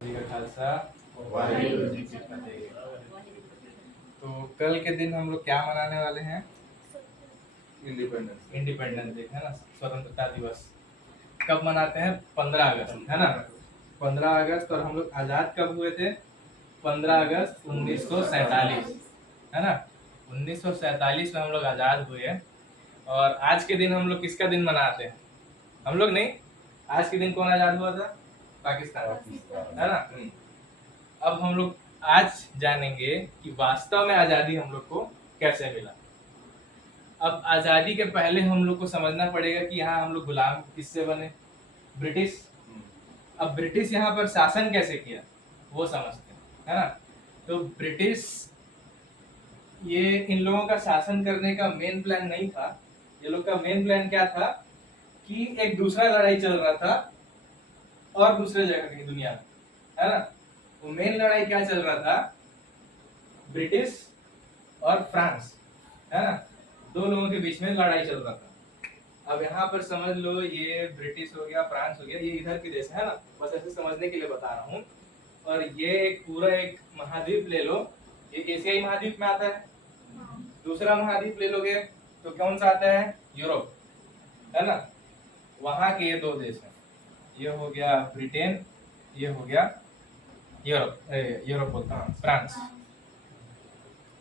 जी का खालसा। वाहिगुरु जी की फतेह। तो कल के दिन हम लोग क्या मनाने वाले हैं? इंडिपेंडेंस डे है ना, स्वतंत्रता दिवस। कब मनाते हैं? 15 अगस्त, है ना। 15 अगस्त। और हम लोग आजाद कब हुए थे? 15 अगस्त 1947, है ना। 1947 में हम लोग आजाद हुए। और आज के दिन हम लोग किसका दिन मनाते हैं? हम लोग नहीं, आज के दिन कौन आजाद हुआ था? पाकिस्तान, है ना। अब हम लोग आज जानेंगे कि वास्तव में आजादी हम लोग को कैसे मिला। अब आजादी के पहले हम लोग को समझना पड़ेगा कि यहाँ हम लोग गुलाम किससे बने? ब्रिटिश। अब ब्रिटिश यहाँ पर शासन कैसे किया वो समझते हैं, है ना। तो ब्रिटिश, ये इन लोगों का शासन करने का मेन प्लान नहीं था। ये लोग का मेन प्लान क्या था कि एक दूसरा लड़ाई चल रहा था और दूसरे जगह की दुनिया में, है ना। वो मेन लड़ाई क्या चल रहा था? ब्रिटिश और फ्रांस, है ना। दो लोगों के बीच में लड़ाई चल रहा था। अब यहाँ पर समझ लो, ये ब्रिटिश हो गया, फ्रांस हो गया, ये इधर के देश है ना। बस ऐसे समझने के लिए बता रहा हूँ। और ये एक पूरा एक महाद्वीप ले लो, ये एशियाई महाद्वीप में आता है। दूसरा महाद्वीप ले लोगे तो कौन सा आता है? यूरोप, है ना। वहां के ये दो देश हैं, ये हो गया ब्रिटेन, ये हो गया यूरोप, यूरोप बोलता हूँ, फ्रांस।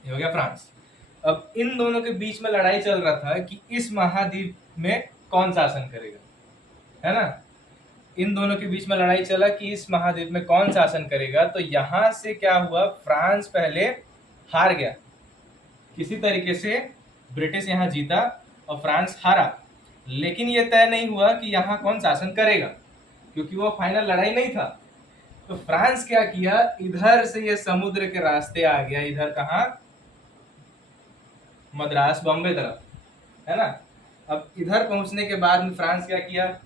ये हो गया फ्रांस। अब इन दोनों के बीच में लड़ाई चल रहा था कि इस महाद्वीप में कौन शासन करेगा, है ना। इन दोनों के बीच में लड़ाई चला कि इस महाद्वीप में कौन शासन करेगा। तो यहां से क्या हुआ, फ्रांस पहले हार गया किसी तरीके से। ब्रिटिश यहाँ जीता और फ्रांस हारा। लेकिन ये तय नहीं हुआ कि यहाँ कौन शासन करेगा, क्योंकि वो फाइनल लड़ाई नहीं था। तो फ्रांस क्या किया, इधर से ये समुद्र के रास्ते आ गया, इधर कहा, मद्रास बॉम्बे तरफ, है ना। अब इधर पहुंचने के बाद में फ्रांस क्या किया,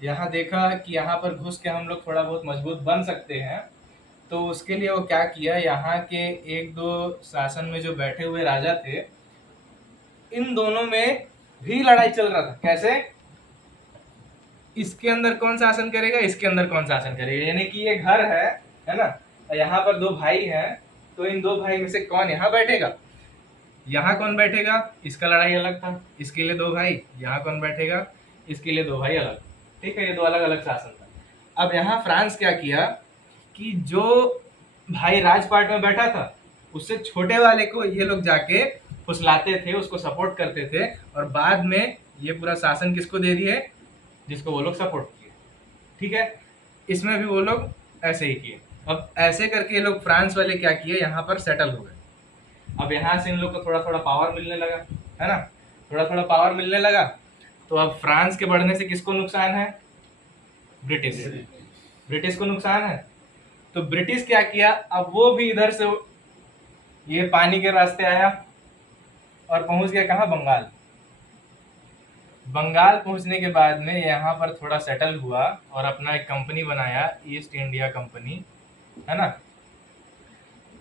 यहाँ देखा कि यहाँ पर घुस के हम लोग थोड़ा बहुत मजबूत बन सकते हैं। तो उसके लिए वो क्या किया, यहाँ के एक दो शासन में जो बैठे हुए राजा थे, इन दोनों में भी लड़ाई चल रहा था। कैसे? इसके अंदर कौन शासन करेगा, इसके अंदर कौन शासन करेगा। यानी कि ये घर है ना। यहाँ पर दो भाई हैं, तो इन दो भाई में से कौन यहाँ बैठेगा, यहाँ कौन बैठेगा। इसका लड़ाई अलग था, इसके लिए दो भाई। यहाँ कौन बैठेगा, इसके लिए दो भाई अलग। ठीक है, ये दो अलग अलग शासन था। अब यहाँ फ्रांस क्या किया कि जो भाई राजपाट में बैठा था, उससे छोटे वाले को ये लोग जाके फुसलाते थे, उसको सपोर्ट करते थे। और बाद में ये पूरा शासन किसको दे दिए, जिसको वो लोग सपोर्ट किए। ठीक है, इसमें भी वो लोग ऐसे ही किए। अब ऐसे करके ये लोग फ्रांस वाले क्या किए, यहाँ पर सेटल हो गए। अब यहाँ से इन लोग को थोड़ा थोड़ा पावर मिलने लगा, है ना। थोड़ा थोड़ा पावर मिलने लगा। तो अब फ्रांस के बढ़ने से किसको नुकसान है? ब्रिटिश। ब्रिटिश को नुकसान है। तो ब्रिटिश क्या किया, अब वो भी इधर से ये पानी के रास्ते आया और पहुंच गया कहाँ, बंगाल। बंगाल पहुंचने के बाद में यहाँ पर थोड़ा सेटल हुआ और अपना एक कंपनी बनाया, ईस्ट इंडिया कंपनी, है ना।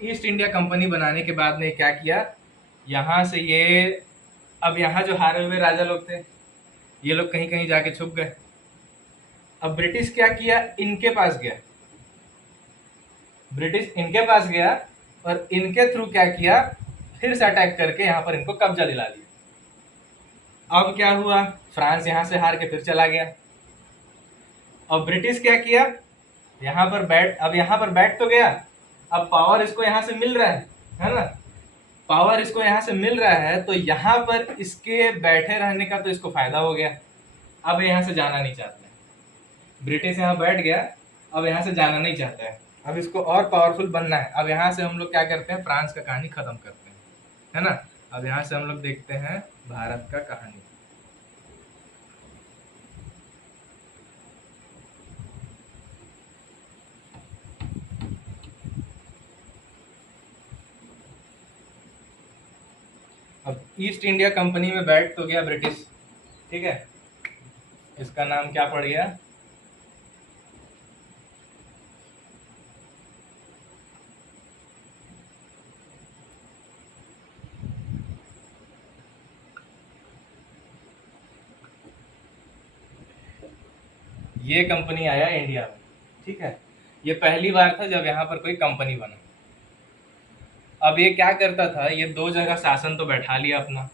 ईस्ट इंडिया कंपनी बनाने के बाद में क्या किया, यहाँ से ये, अब यहाँ जो हारे हुए राजा लोग थे, ये लोग कहीं कहीं जाके छुप गए। अब ब्रिटिश क्या किया, इनके पास गया। ब्रिटिश इनके पास गया और इनके थ्रू क्या किया, फिर से अटैक करके यहाँ पर इनको कब्जा दिला दिया। अब क्या हुआ, फ्रांस यहाँ से हार के फिर चला गया। अब ब्रिटिश क्या किया, अब यहाँ पर बैठ तो गया। अब पावर इसको यहाँ से मिल रहा है ना। पावर इसको यहाँ से मिल रहा है, तो यहाँ पर इसके बैठे रहने का तो इसको फायदा हो गया। अब यहाँ से जाना नहीं चाहते हैं। ब्रिटिश यहाँ बैठ गया, अब यहाँ से जाना नहीं चाहता है। अब इसको और पावरफुल बनना है। अब यहाँ से हम लोग क्या करते हैं, फ्रांस का कहानी खत्म करते हैं, है ना। अब यहाँ से हम लोग देखते हैं भारत का कहानी। अब ईस्ट इंडिया कंपनी में बैठ तो गया ब्रिटिश, ठीक है। इसका नाम क्या पड़ गया, ये कंपनी आया इंडिया में, ठीक है। ये पहली बार था जब यहाँ पर कोई कंपनी बना। अब ये क्या करता था, ये 2 जगह शासन तो बैठा लिया अपना।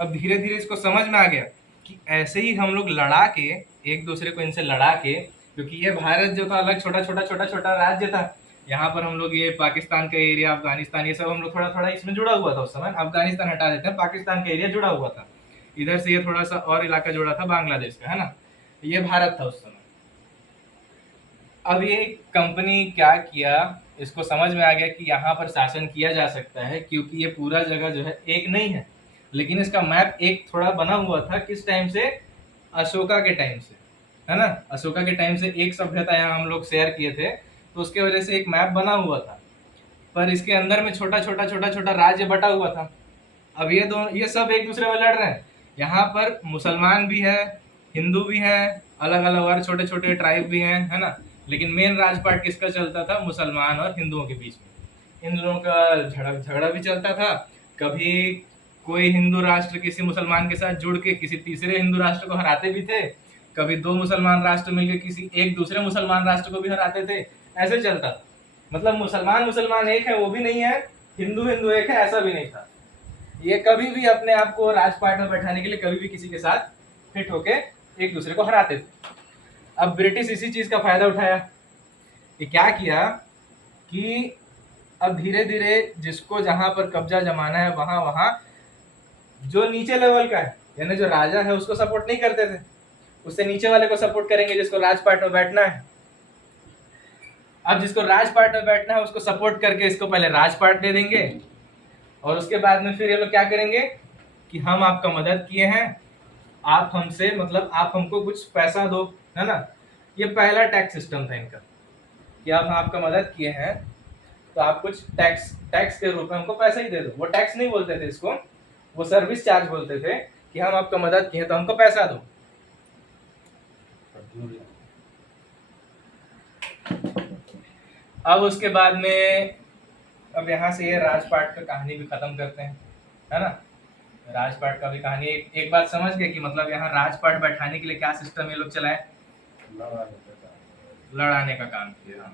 अब धीरे धीरे इसको समझ में आ गया कि ऐसे ही हम लोग लड़ा के, एक दूसरे को इनसे लड़ा के, क्योंकि ये भारत जो था अलग छोटा छोटा छोटा छोटा राज्य था, यहाँ पर हम लोग ये पाकिस्तान का एरिया, अफगानिस्तान, ये सब हम लोग थोड़ा थोड़ा इसमें जुड़ा हुआ था उस समय। अफगानिस्तान हटा देते हैं, पाकिस्तान का एरिया जुड़ा हुआ था, इधर से ये थोड़ा सा और इलाका जुड़ा था बांग्लादेश का, है ना। ये भारत था उस समय। अब ये कंपनी क्या किया, इसको समझ में आ गया कि यहाँ पर शासन किया जा सकता है, क्योंकि ये पूरा जगह जो है एक नहीं है, लेकिन इसका मैप एक थोड़ा बना हुआ था। किस टाइम से? अशोका के टाइम से, है ना। अशोका के टाइम से एक सभ्यता यहाँ हम लोग शेयर किए थे, तो उसके वजह से एक मैप बना हुआ था, पर इसके अंदर में छोटा छोटा छोटा छोटा राज्य बटा हुआ था। अब ये सब एक दूसरे में लड़ रहे हैं। यहाँ पर मुसलमान भी है, हिंदू भी है, अलग अलग और छोटे छोटे ट्राइब भी हैं, है ना। लेकिन मेन राजपाट किसका चलता था? मुसलमान और हिंदुओं के बीच में। इन लोगों का झगड़ा भी चलता था। कभी कोई हिंदू राष्ट्र किसी मुसलमान के साथ जुड़ के किसी तीसरे हिंदू राष्ट्र को हराते भी थे, कभी 2 मुसलमान राष्ट्र मिलकर किसी एक दूसरे मुसलमान राष्ट्र को भी हराते थे। ऐसे चलता था। मतलब मुसलमान मुसलमान एक है वो भी नहीं है, हिंदू हिंदू एक है ऐसा भी नहीं था। ये कभी भी अपने आप को राजपाट में बैठाने के लिए कभी भी किसी के साथ फिट होके एक दूसरे को हराते थे। अब ब्रिटिश इसी चीज का फायदा उठाया। ये क्या किया कि अब धीरे धीरे जिसको जहां पर कब्जा जमाना है वहां वहां जो नीचे लेवल का है, यानी जो राजा है, उसको सपोर्ट नहीं करते थे, उससे नीचे वाले को सपोर्ट करेंगे जिसको राजपाट में बैठना है। अब जिसको राजपाट में बैठना है उसको सपोर्ट करके इसको पहले राजपाट दे देंगे, और उसके बाद में फिर ये लोग क्या करेंगे कि हम आपका मदद किए हैं, आप हमसे, मतलब आप हमको कुछ पैसा दो, है ना। ये पहला टैक्स सिस्टम था इनका कि अब हम आपका मदद किए हैं तो आप कुछ टैक्स के रूप में हमको पैसा ही दे दो। वो टैक्स नहीं बोलते थे इसको, वो सर्विस चार्ज बोलते थे कि हम आपका मदद किए तो हमको पैसा दो। अब उसके बाद में अब यहाँ से ये राजपाट का कहानी भी खत्म करते हैं, है ना। राजपाट का भी कहानी एक बात समझ गए कि मतलब यहाँ राजपाट बैठाने के लिए क्या सिस्टम ये लोग चलाए? लड़ाने का काम किया।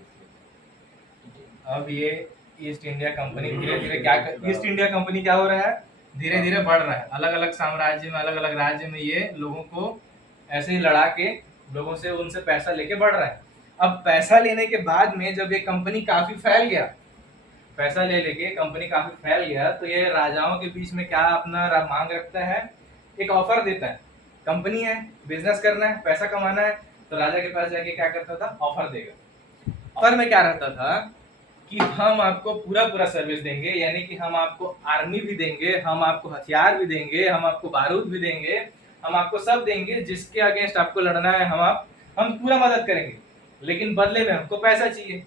अब ये ईस्ट इंडिया कंपनी धीरे धीरे ईस्ट इंडिया कंपनी क्या हो रहा है? धीरे धीरे बढ़ रहा है। अलग अलग साम्राज्य में, अलग अलग राज्य में ये लोगों को ऐसे ही लड़ा के लोगों से उनसे पैसा लेके बढ़ रहा है। अब पैसा लेने के बाद में जब ये कंपनी काफी फैल गया, पैसा ले लेके कंपनी काफी फैल गया, तो ये राजाओं के बीच में क्या अपना मांग रखता है, एक ऑफर देता है। कंपनी है, बिजनेस करना है, पैसा कमाना है, तो राजा के पास जाके क्या करता था? ऑफर देगा। ऑफर में क्या रहता था कि हम आपको पूरा पूरा सर्विस देंगे, यानी कि हम आपको आर्मी भी देंगे, हम आपको हथियार भी देंगे, हम आपको बारूद भी देंगे, हम आपको सब देंगे, जिसके अगेंस्ट आपको लड़ना है हम पूरा मदद करेंगे, लेकिन बदले में हमको पैसा चाहिए।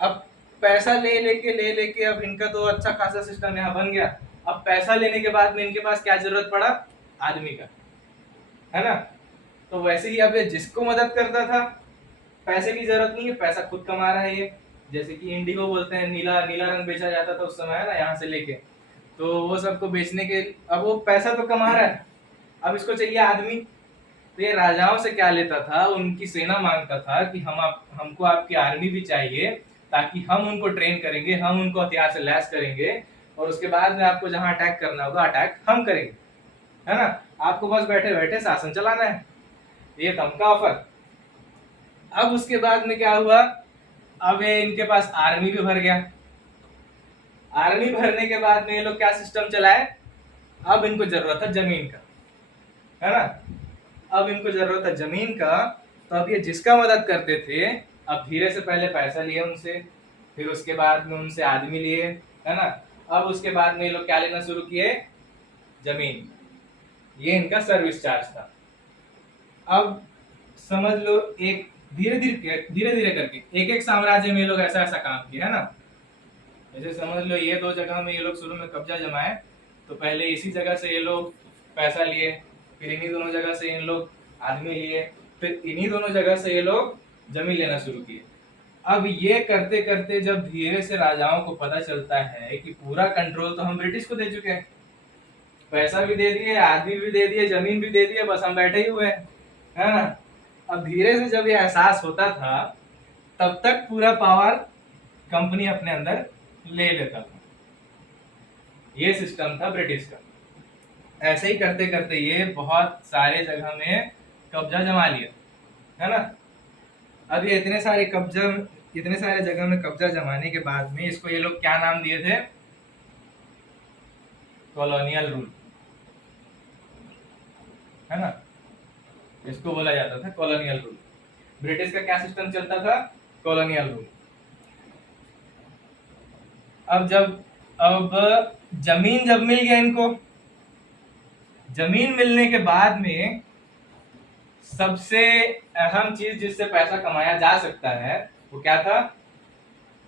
अब पैसा ले लेके अब इनका तो अच्छा खासा सिस्टम यहाँ बन गया। अब पैसा लेने के बाद में इनके पास क्या जरूरत पड़ा? आदमी का, है ना। तो वैसे ही अब ये जिसको मदद करता था, पैसे की जरूरत नहीं है, पैसा खुद कमा रहा है ये। जैसे कि इंडिगो बोलते हैं, नीला नीला रंग बेचा जाता था उस समय, है ना, यहाँ से लेके, तो वो सबको बेचने के, अब वो पैसा तो कमा रहा है, अब इसको चाहिए आदमी। तो ये राजाओं से क्या लेता था? उनकी सेना मांगता था कि हमको आपकी आर्मी भी चाहिए, ताकि हम उनको ट्रेन करेंगे, हम उनको हथियार से लैस करेंगे, और उसके बाद में आपको जहां अटैक करना होगा अटैक हम करेंगे, है ना। आपको बस बैठे बैठे शासन चलाना है। ये था उनका ऑफर। अब उसके बाद में क्या हुआ? अब ये इनके पास आर्मी भी भर गया। आर्मी भरने के बाद में ये लोग क्या सिस्टम चलाए? अब इनको जरूरत है जमीन का, है ना। अब इनको जरूरत है जमीन का, तो अब ये जिसका मदद करते थे, अब धीरे से पहले पैसा लिए उनसे, फिर उसके बाद में उनसे आदमी लिए, है ना। अब उसके बाद में ये लोग क्या लेना शुरू किए? जमीन। ये इनका सर्विस चार्ज था। अब समझ लो, एक धीरे धीरे करके एक एक साम्राज्य में ये लोग ऐसा ऐसा काम किया, है ना। जैसे समझ लो ये 2 जगह में ये लोग शुरू में कब्जा जमाए, तो पहले इसी जगह से ये लोग पैसा लिए, फिर इन्हीं दोनों जगह से इन लोग आदमी लिए, फिर इन्हीं दोनों जगह से ये लोग जमीन लेना शुरू किए। अब ये करते करते जब धीरे से राजाओं को पता चलता है कि पूरा कंट्रोल तो हम ब्रिटिश को दे चुके हैं, पैसा भी दे दिए, आदमी भी दे दिए, जमीन भी दे दिए, बस हम बैठे ही हुए हैं, है ना। अब धीरे से जब ये एहसास होता था तब तक पूरा पावर कंपनी अपने अंदर ले लेता था। ये सिस्टम था ब्रिटिश का। ऐसे ही करते करते ये बहुत सारे जगह में कब्जा जमा लिया, है ना। अब ये इतने सारे जगह में कब्जा जमाने के बाद में इसको ये लोग क्या नाम दिए थे? कॉलोनियल रूल, है ना। इसको बोला जाता था कॉलोनियल रूल। ब्रिटिश का क्या सिस्टम चलता था? Colonial rule. अब जमीन जब मिल गया इनको, जमीन मिलने के बाद में सबसे अहम चीज जिससे पैसा कमाया जा सकता है वो क्या था?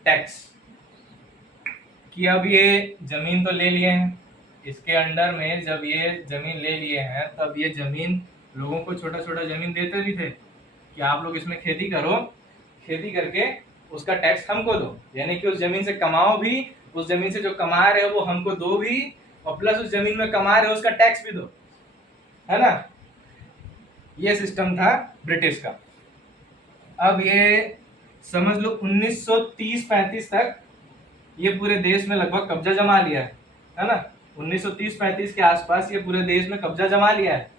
टैक्स। कि अब ये जमीन तो ले लिए हैं, इसके अंडर में जब ये जमीन ले लिए हैं तब ये जमीन लोगों को छोटा छोटा जमीन देते भी थे कि आप लोग इसमें खेती करो, खेती करके उसका टैक्स हमको दो, यानी कि उस जमीन से कमाओ भी, उस जमीन से जो कमा रहे हो वो हमको दो भी, और प्लस उस जमीन में कमा रहे हो उसका टैक्स भी दो, है ना। ये सिस्टम था ब्रिटिश का। अब ये समझ लो 1930-35 तक ये पूरे देश में लगभग कब्जा जमा लिया है ना। 1930-35 के आसपास ये पूरे देश में कब्जा जमा लिया है।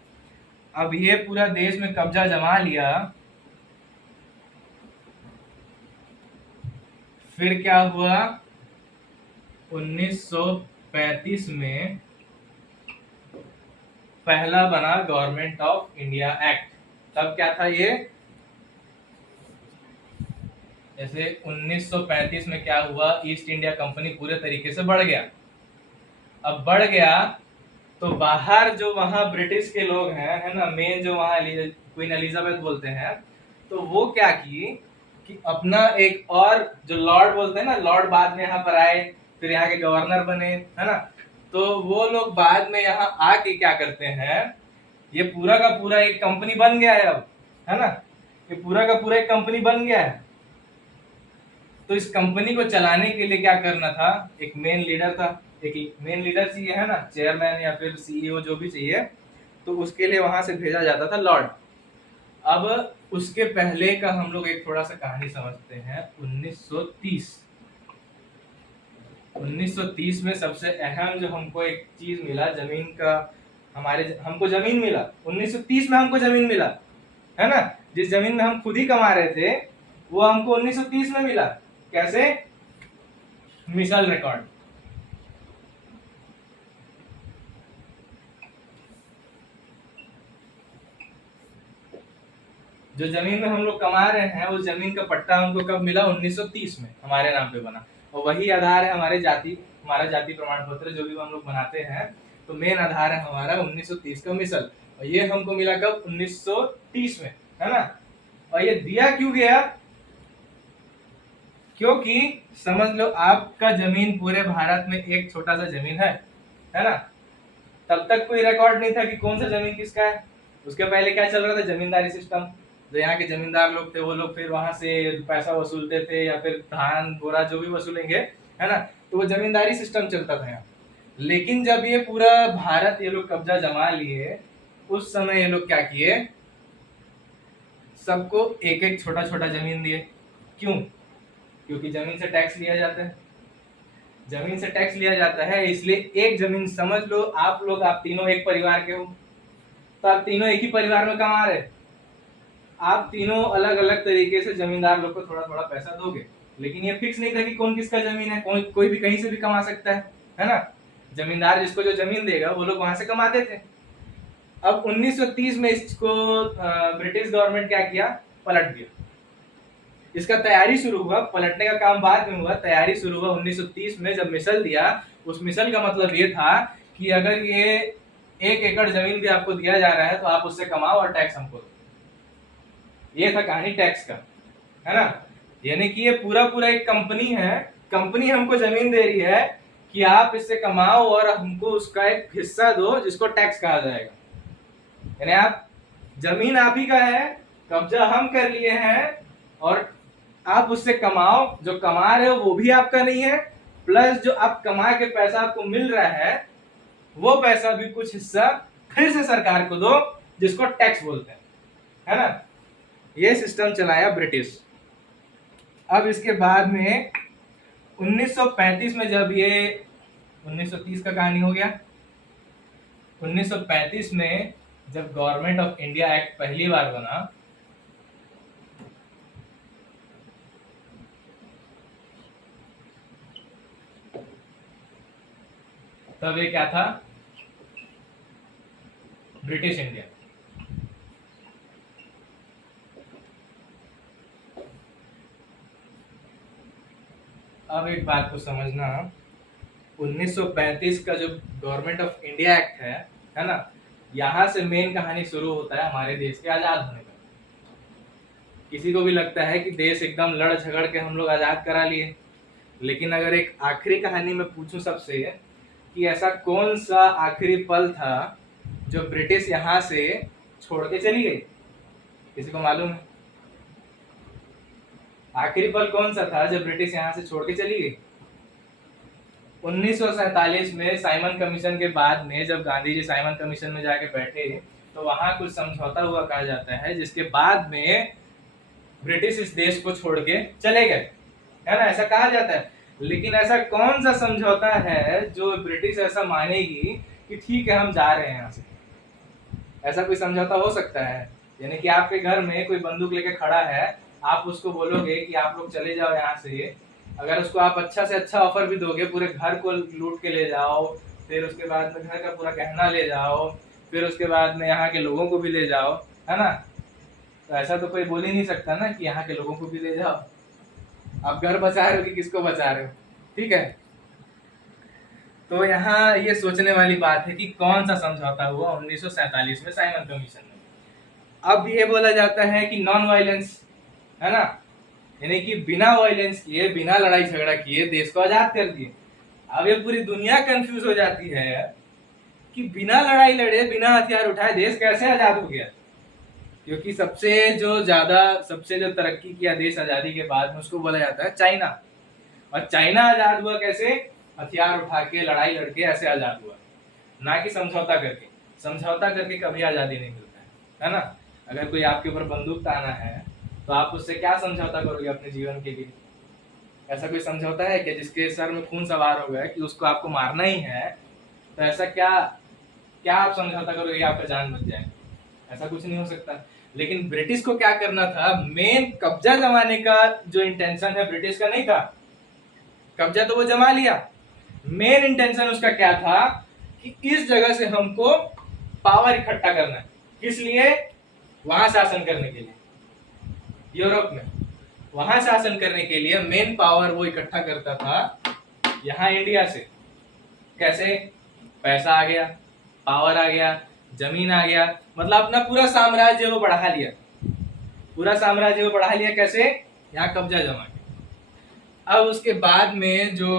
अब ये पूरा देश में कब्जा जमा लिया, फिर क्या हुआ? 1935 में पहला बना गवर्नमेंट ऑफ इंडिया एक्ट। तब क्या था ये? जैसे 1935 में क्या हुआ? ईस्ट इंडिया कंपनी पूरे तरीके से बढ़ गया। अब बढ़ गया तो बाहर जो वहां ब्रिटिश के लोग हैं, है ना, मेन जो वहां क्वीन एलिजाबेथ बोलते हैं, तो वो क्या की कि अपना एक और जो लॉर्ड बोलते हैं ना, लॉर्ड बाद में यहाँ पर आए, फिर यहाँ के गवर्नर बने, है ना। तो वो लोग बाद में यहाँ आके क्या करते हैं, ये पूरा का पूरा एक कंपनी बन गया है अब, है ना। ये पूरा का पूरा एक कंपनी बन गया है। तो इस कंपनी को चलाने के लिए क्या करना था? एक मेन लीडर था, एक मेन लीडर चाहिए, है ना, चेयरमैन या फिर सीईओ जो भी चाहिए। तो उसके लिए वहां से भेजा जाता था लॉर्ड। अब उसके पहले का हम लोग एक थोड़ा सा कहानी समझते हैं। 1930 में सबसे अहम जो हमको एक चीज मिला जमीन का, हमको जमीन मिला 1930 में, हमको जमीन मिला, है ना। जिस जमीन में हम खुद ही कमा रहे थे वो हमको 1930 में मिला। कैसे? मिसल रिकॉर्ड। जो जमीन में हम लोग कमा रहे हैं उस जमीन का पट्टा हमको कब मिला? 1930 में हमारे नाम पे बना। और वही आधार है हमारा जाति प्रमाण पत्र जो भी हम लोग बनाते हैं। तो मेन आधार है हमारा 1930 का मिसल, और ये हमको मिला कब? 1930 में, है ना। और ये दिया क्यों गया? क्योंकि समझ लो आपका जमीन पूरे भारत में एक छोटा सा जमीन है ना। तब तक कोई रिकॉर्ड नहीं था कि कौन सा जमीन किसका है। उसके पहले क्या चल रहा था? जमींदारी सिस्टम। जो यहाँ के जमींदार लोग थे वो लोग फिर वहां से पैसा वसूलते थे, या फिर धान बोरा जो भी वसूलेंगे, है ना। तो वो जमींदारी सिस्टम चलता था यहाँ। लेकिन जब ये पूरा भारत ये लोग कब्जा जमा लिए, उस समय ये लोग क्या किए? सबको एक एक छोटा छोटा जमीन दिए। क्यों? क्योंकि जमीन से टैक्स लिया जाता है। जमीन से टैक्स लिया जाता है इसलिए एक जमीन, समझ लो आप तीनों एक परिवार के हो, तो आप तीनों एक ही परिवार में कमा रहे, आप तीनों अलग अलग तरीके से जमींदार लोग को थोड़ा थोड़ा पैसा दोगे। लेकिन ये फिक्स नहीं था कि कौन किसका जमीन है, कोई भी कहीं से भी कमा सकता है ना। जमींदार जिसको जो जमीन देगा वो लोग वहां से कमाते थे। अब 1930 में इसको ब्रिटिश गवर्नमेंट क्या किया? पलट दिया। इसका तैयारी शुरू हुआ, पलटने का काम बाद में हुआ, तैयारी शुरू हुआ 1930 में जब मिसल दिया। उस मिसल का मतलब ये था कि अगर ये 1 एकड़ जमीन भी आपको दिया जा रहा है तो आप उससे कमाओ और टैक्स हमको दो। ये था कहानी टैक्स का, है ना। यानी कि ये पूरा पूरा एक कंपनी है, कंपनी हमको जमीन दे रही है कि आप इससे कमाओ और हमको उसका एक हिस्सा दो जिसको टैक्स कहा जाएगा। यानी आप जमीन आप ही का है, कब्जा हम कर लिए हैं, और आप उससे कमाओ, जो कमा रहे हो वो भी आपका नहीं है, प्लस जो आप कमा के पैसा आपको मिल रहा है वो पैसा भी कुछ हिस्सा फिर से सरकार को दो, जिसको टैक्स बोलते हैं, है ना। ये सिस्टम चलाया ब्रिटिश। अब इसके बाद में 1935 में जब ये 1930 का कहानी हो गया, 1935 में जब गवर्नमेंट ऑफ इंडिया एक्ट पहली बार बना, तब ये क्या था, ब्रिटिश इंडिया। अब एक बात को समझना, 1935 का जो गवर्नमेंट ऑफ इंडिया एक्ट है ना, यहाँ से मेन कहानी शुरू होता है हमारे देश के आजाद होने का। किसी को भी लगता है कि देश एकदम लड़ झगड़ के हम लोग आजाद करा लिए, लेकिन अगर एक आखिरी कहानी में पूछूं सबसे कि ऐसा कौन सा आखिरी पल था जो ब्रिटिश यहाँ से छोड़ के चली गई, किसी को मालूम है? आखिरी पल कौन सा था जब ब्रिटिश यहाँ से छोड़ के चली गई? 1947 में साइमन कमीशन के बाद में जब गांधी जी साइमन कमीशन में जाके बैठे तो वहां कुछ समझौता हुआ कहा जाता है, जिसके बाद में ब्रिटिश इस देश को छोड़ के चले गए, है ना, ऐसा कहा जाता है। लेकिन ऐसा कौन सा समझौता है जो ब्रिटिश ऐसा मानेगी कि ठीक है हम जा रहे हैं यहाँ से? ऐसा कोई समझौता हो सकता है? यानी कि आपके घर में कोई बंदूक लेके खड़ा है, आप उसको बोलोगे कि आप लोग चले जाओ यहाँ से, अगर उसको आप अच्छा से अच्छा ऑफर भी दोगे, पूरे घर को लूट के ले जाओ, फिर उसके बाद में घर का पूरा गहना ले जाओ, फिर उसके बाद में यहाँ के लोगों को भी ले जाओ, है ना, तो ऐसा तो कोई बोल ही नहीं सकता ना कि यहाँ के लोगों को भी ले जाओ। आप घर बचा रहे हो कि किसको बचा रहे हो? ठीक है, तो यहाँ ये सोचने वाली बात है कि कौन सा समझौता हुआ 1947 में साइमन कमीशन में। अब ये बोला जाता है कि नॉन वायलेंस, है ना, यानी कि बिना वायलेंस किए, बिना लड़ाई झगड़ा किए देश को आजाद कर दिए। अब ये पूरी दुनिया कंफ्यूज हो जाती है कि बिना लड़ाई लड़े, बिना हथियार उठाए देश कैसे आजाद हो गया? क्योंकि सबसे जो तरक्की किया देश आजादी के बाद में, उसको बोला जाता है चाइना। और चाइना आजाद हुआ कैसे? हथियार उठा के, लड़ाई लड़के ऐसे आजाद हुआ, ना कि समझौता करके। समझौता करके कभी आजादी नहीं मिलता है ना। अगर कोई आपके ऊपर बंदूक ताना है तो आप उससे क्या समझौता करोगे अपने जीवन के लिए? ऐसा कोई समझौता है कि जिसके सर में खून सवार हो गया कि उसको आपको मारना ही है, तो ऐसा क्या आप समझौता करोगे कि आपका जान बच जाए? ऐसा कुछ नहीं हो सकता। लेकिन ब्रिटिश को क्या करना था, मेन कब्जा जमाने का जो इंटेंशन है ब्रिटिश का नहीं था। कब्जा तो वो जमा लिया, मेन इंटेंशन उसका क्या था कि इस जगह से हमको पावर इकट्ठा करना है। किस लिए? वहां शासन करने के लिए, यूरोप में वहां शासन करने के लिए मेन पावर वो इकट्ठा करता था यहाँ इंडिया से। कैसे? पैसा आ गया, पावर आ गया, जमीन आ गया, मतलब अपना पूरा साम्राज्य वो बढ़ा लिया। पूरा साम्राज्य वो बढ़ा लिया कैसे? यहाँ कब्जा जमा के। अब उसके बाद में जो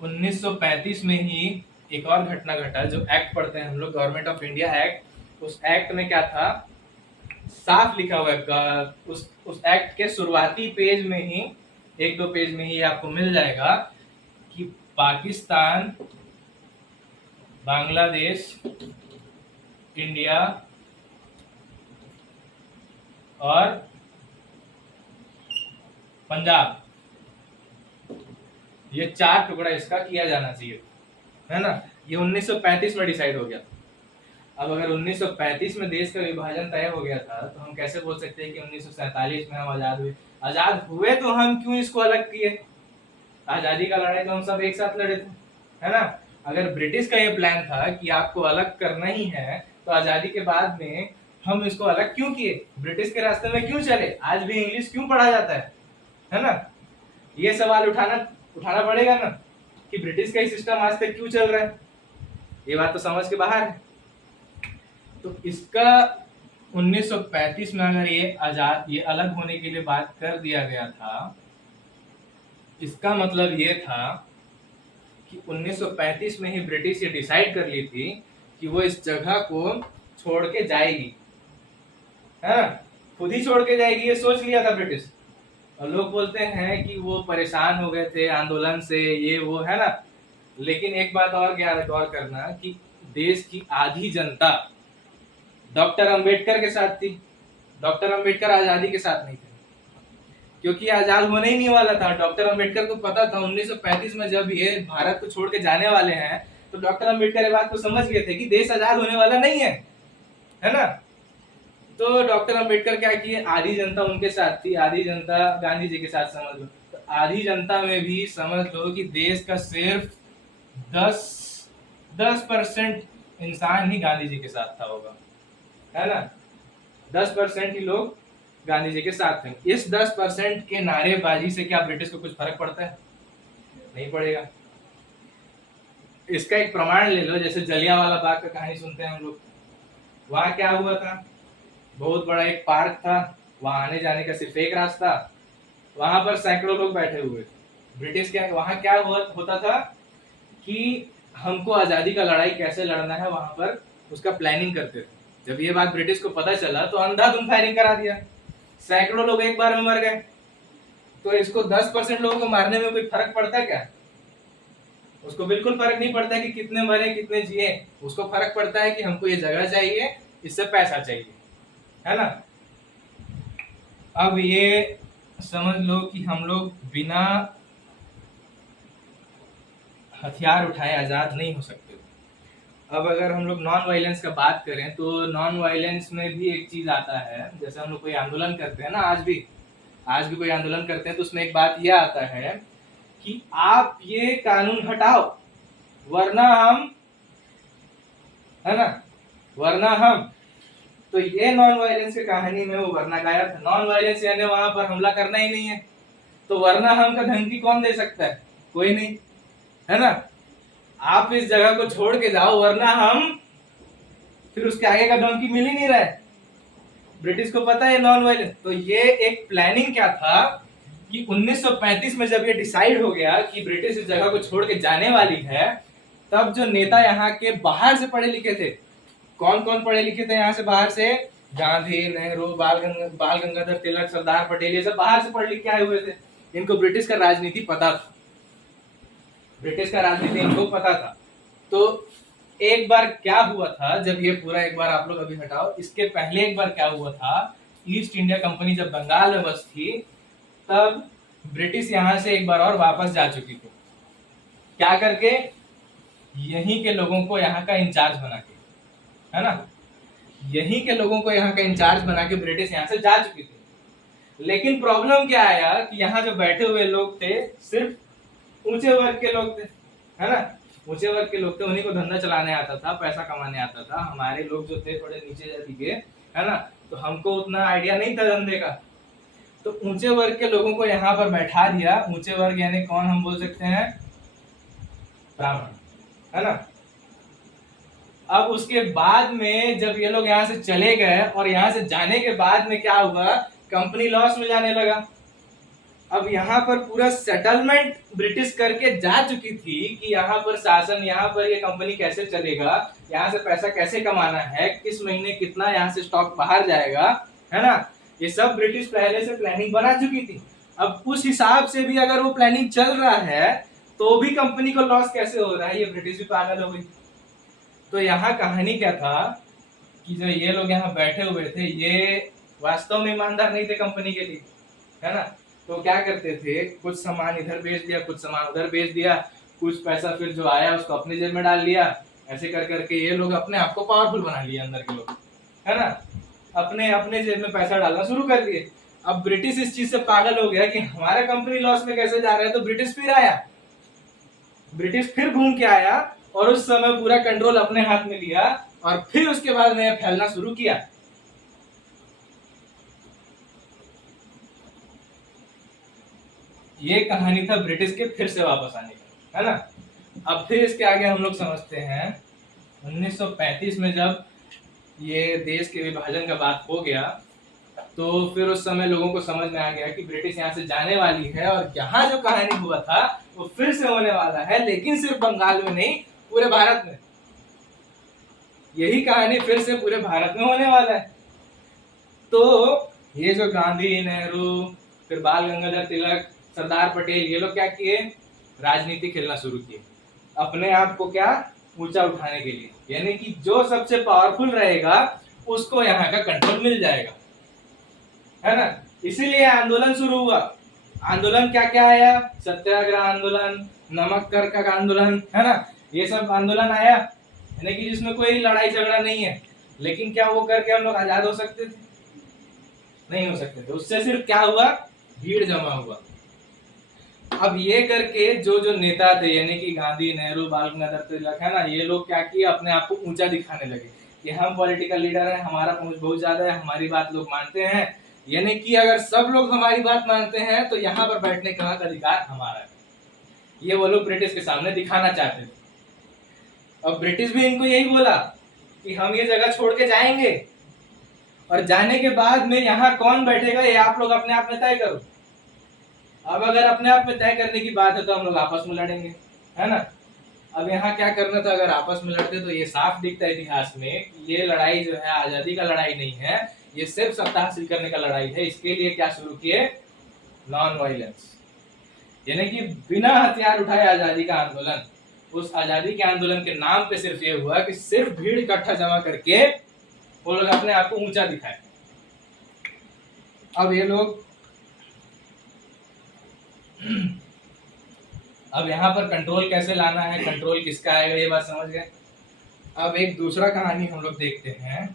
1935 में ही एक और घटना घटा, जो एक्ट पढ़ते हैं हम लोग, गवर्नमेंट ऑफ इंडिया एक्ट। उस एक्ट में क्या था, साफ लिखा हुआ है, उस एक्ट के शुरुआती पेज में ही, एक दो पेज में ही आपको मिल जाएगा कि पाकिस्तान, बांग्लादेश, इंडिया और पंजाब, ये चार टुकड़ा इसका किया जाना चाहिए, है ना। ये 1935 में डिसाइड हो गया। अब अगर 1935 में देश का विभाजन तय हो गया था, तो हम कैसे बोल सकते हैं कि 1947 में हम आजाद हुए? आजाद हुए तो हम क्यों इसको अलग किए? आजादी का लड़ाई तो हम सब एक साथ लड़े थे, है ना। अगर ब्रिटिश का ये प्लान था कि आपको अलग करना ही है, तो आजादी के बाद में हम इसको अलग क्यों किए? ब्रिटिश के रास्ते में क्यों चले? आज भी इंग्लिश क्यों पढ़ा जाता है ना। ये सवाल उठाना पड़ेगा ना कि ब्रिटिश का ही सिस्टम आज तक क्यों चल रहा है। ये बात तो समझ के बाहर है। तो इसका 1935 में अगर ये अलग होने के लिए बात कर दिया गया था, इसका मतलब ये था कि 1935 में ही ब्रिटिश ये डिसाइड कर ली थी कि वो इस जगह को छोड़ के जाएगी, है ना, खुद ही छोड़ के जाएगी, ये सोच लिया था ब्रिटिश। और लोग बोलते हैं कि वो परेशान हो गए थे आंदोलन से, ये वो, है ना। लेकिन एक बात और गौर करना कि देश की आधी जनता डॉक्टर अंबेडकर के साथ थी। डॉक्टर अंबेडकर आजादी के साथ नहीं थे, क्योंकि आजाद होने ही नहीं वाला था। डॉक्टर अंबेडकर को पता था 1935 में जब ये भारत को छोड़ के जाने वाले हैं, तो डॉक्टर अंबेडकर ये बात को समझ गए थे कि देश आजाद होने वाला नहीं है ना। तो डॉक्टर अंबेडकर क्या किए, आधी जनता उनके साथ थी, आधी जनता गांधी जी के साथ, समझ लो। तो आधी जनता में भी समझ लो कि देश का सिर्फ 10% इंसान ही गांधी जी के साथ था होगा, है ना। 10% ही लोग गांधी जी के साथ थे। इस 10% के नारेबाजी से क्या ब्रिटिश को कुछ फर्क पड़ता है? नहीं पड़ेगा। इसका एक प्रमाण ले लो, जैसे जलियांवाला बाग का कहानी सुनते हैं हम लोग। वहां क्या हुआ था, बहुत बड़ा एक पार्क था, वहां आने जाने का सिर्फ एक रास्ता, वहां पर सैकड़ों लोग बैठे हुए थे। ब्रिटिश क्या वहां क्या होता था कि हमको आजादी का लड़ाई कैसे लड़ना है, वहां पर उसका प्लानिंग करते थे। जब ये बात ब्रिटिश को पता चला तो अंधाधुंध फायरिंग करा दिया, सैकड़ों लोग एक बार में मर गए। तो इसको 10% लोगों को मारने में कोई फर्क पड़ता है क्या? उसको बिल्कुल फर्क नहीं पड़ता कि कितने मरे कितने जिए। उसको फर्क पड़ता है कि हमको ये जगह चाहिए, इससे पैसा चाहिए, है ना। अब ये समझ लो कि हम लोग बिना हथियार उठाए आजाद नहीं हो सकते। अब अगर हम लोग नॉन वायलेंस का बात करें तो नॉन वायलेंस में भी एक चीज आता है, जैसे हम लोग कोई आंदोलन करते हैं ना, आज भी कोई आंदोलन करते हैं तो उसमें एक बात यह आता है कि आप ये कानून हटाओ वरना हम, है ना, वरना हम। तो ये नॉन वायलेंस की कहानी में वो वरना गायब था। नॉन वायलेंस यानी वहां पर हमला करना ही नहीं है, तो वरना हम का धमकी कौन दे सकता है? कोई नहीं, है ना। आप इस जगह को छोड़ के जाओ वरना हम, फिर उसके आगे का धमकी मिल ही नहीं रहा है। ब्रिटिश को पता है नॉन वायलेंस। तो ये एक प्लानिंग क्या था कि 1935 में जब ये डिसाइड हो गया कि ब्रिटिश इस जगह को छोड़ के जाने वाली है, तब जो नेता यहाँ के बाहर से पढ़े लिखे थे, कौन कौन पढ़े लिखे थे यहाँ से बाहर से? गांधी, नेहरू, बाल गंगाधर तिलक, सरदार पटेल, ये सब बाहर से पढ़ लिख के आए हुए थे। इनको ब्रिटिश का राजनीति पता था, ब्रिटिश का राजनीति इनको पता था। तो एक बार क्या हुआ था, जब ये पूरा एक बार आप लोग अभी हटाओ, इसके पहले एक बार क्या हुआ था, ईस्ट इंडिया कंपनी जब बंगाल में बस थी, तब ब्रिटिश यहाँ से एक बार और वापस जा चुकी थी। क्या करके? यहीं के लोगों को यहाँ का इंचार्ज बना के, है ना, यहीं के लोगों को यहाँ का इंचार्ज बना के ब्रिटिश यहाँ से जा चुकी थी। लेकिन प्रॉब्लम क्या आया कि यहाँ जो बैठे हुए लोग थे सिर्फ ऊंचे वर्ग के लोग थे, है ना, ऊंचे वर्ग के लोग थे। उन्हीं को धंधा चलाने आता था, पैसा कमाने आता था। हमारे लोग जो थे थोड़े नीचे जाति के, है ना, तो हमको उतना आइडिया नहीं था धंधे का। तो ऊंचे वर्ग के लोगों को यहाँ पर बैठा दिया। ऊंचे वर्ग यानी कौन हम बोल सकते हैं? ब्राह्मण, है ना। अब उसके बाद में जब ये लोग यहाँ से चले गए और यहाँ से जाने के बाद में क्या हुआ, कंपनी लॉस में जाने लगा। अब यहाँ पर पूरा सेटलमेंट ब्रिटिश करके जा चुकी थी कि यहाँ पर शासन, यहाँ पर ये कंपनी कैसे चलेगा, यहाँ से पैसा कैसे कमाना है, किस महीने कितना यहाँ से स्टॉक बाहर जाएगा, है ना, ये सब ब्रिटिश पहले से प्लानिंग बना चुकी थी। अब उस हिसाब से भी अगर वो प्लानिंग चल रहा है तो भी कंपनी को लॉस कैसे हो रहा है, ये ब्रिटिश भी पागल हो गई। तो यहाँ कहानी क्या था कि जो ये लोग यहाँ बैठे हुए थे ये वास्तव में ईमानदार नहीं थे कंपनी के लिए, है ना। तो क्या करते थे, कुछ सामान इधर बेच दिया, कुछ सामान उधर बेच दिया, कुछ पैसा फिर जो आया उसको अपनी जेब में डाल लिया। ऐसे कर करके ये लोग अपने आप को पावरफुल बना लिया, अंदर के लोग, है ना, अपने जेब में पैसा डालना शुरू कर दिए। अब ब्रिटिश इस चीज से पागल हो गया कि हमारा कंपनी लॉस में कैसे जा रहा है। तो ब्रिटिश फिर आया, ब्रिटिश फिर घूम के आया और उस समय पूरा कंट्रोल अपने हाथ में लिया और फिर उसके बाद में फैलना शुरू किया। ये कहानी था ब्रिटिश के फिर से वापस आने का, है ना। अब फिर इसके आगे हम लोग समझते हैं 1935 में जब ये देश के विभाजन का बात हो गया, तो फिर उस समय लोगों को समझ में आ गया कि ब्रिटिश यहाँ से जाने वाली है और यहाँ जो कहानी हुआ था वो फिर से होने वाला है, लेकिन सिर्फ बंगाल में नहीं, पूरे भारत में। यही कहानी फिर से पूरे भारत में होने वाला है। तो ये जो गांधी, नेहरू, फिर बाल गंगाधर तिलक, सरदार पटेल, ये लोग क्या किए, राजनीति खेलना शुरू किए अपने आप को क्या ऊंचा उठाने के लिए। यानी कि जो सबसे पावरफुल रहेगा उसको यहाँ का कंट्रोल मिल जाएगा। है ना। इसीलिए आंदोलन शुरू हुआ। आंदोलन क्या क्या आया? सत्याग्रह आंदोलन, नमक कर का आंदोलन, है ना, ये सब आंदोलन आया, यानी कि जिसमें कोई लड़ाई झगड़ा नहीं है। लेकिन क्या वो करके हम लोग आजाद हो सकते थे? नहीं हो सकते थे। उससे सिर्फ क्या हुआ? भीड़ जमा हुआ। अब ये करके जो जो नेता थे, यानी कि गांधी, नेहरू, बाल गंगाधर तिलक, है ना, ये लोग क्या किए, अपने आप को ऊंचा दिखाने लगे कि हम पॉलिटिकल लीडर हैं, हमारा पहुंच बहुत ज्यादा है, हमारी बात लोग मानते हैं। यानी कि अगर सब लोग हमारी बात मानते हैं तो यहाँ पर बैठने का हक अधिकार हमारा है। ये वो लोग ब्रिटिश के सामने दिखाना चाहते थे। और ब्रिटिश भी इनको यही बोला कि हम ये जगह छोड़ के जाएंगे, और जाने के बाद में यहाँ कौन बैठेगा ये आप लोग अपने आप में तय करो। अब अगर अपने आप में तय करने की बात है तो हम लोग आपस में लड़ेंगे, है ना। अब यहाँ क्या करना था? अगर आपस में लड़ते तो ये साफ दिखता है इतिहास में कि ये लड़ाई जो है आजादी का लड़ाई नहीं है, ये सिर्फ सत्ता हासिल करने का लड़ाई है। इसके लिए क्या शुरू किए? नॉन वायलेंस, यानी कि बिना हथियार उठाए आजादी का आंदोलन। उस आजादी के आंदोलन के नाम पे सिर्फ ये हुआ कि सिर्फ भीड़ इकट्ठा जमा करके वो लोग अपने आप को ऊंचा दिखाए। अब ये लोग अब यहाँ पर कंट्रोल कैसे लाना है, कंट्रोल किसका आएगा, ये बात समझ गए। अब एक दूसरा कहानी हम लोग देखते हैं।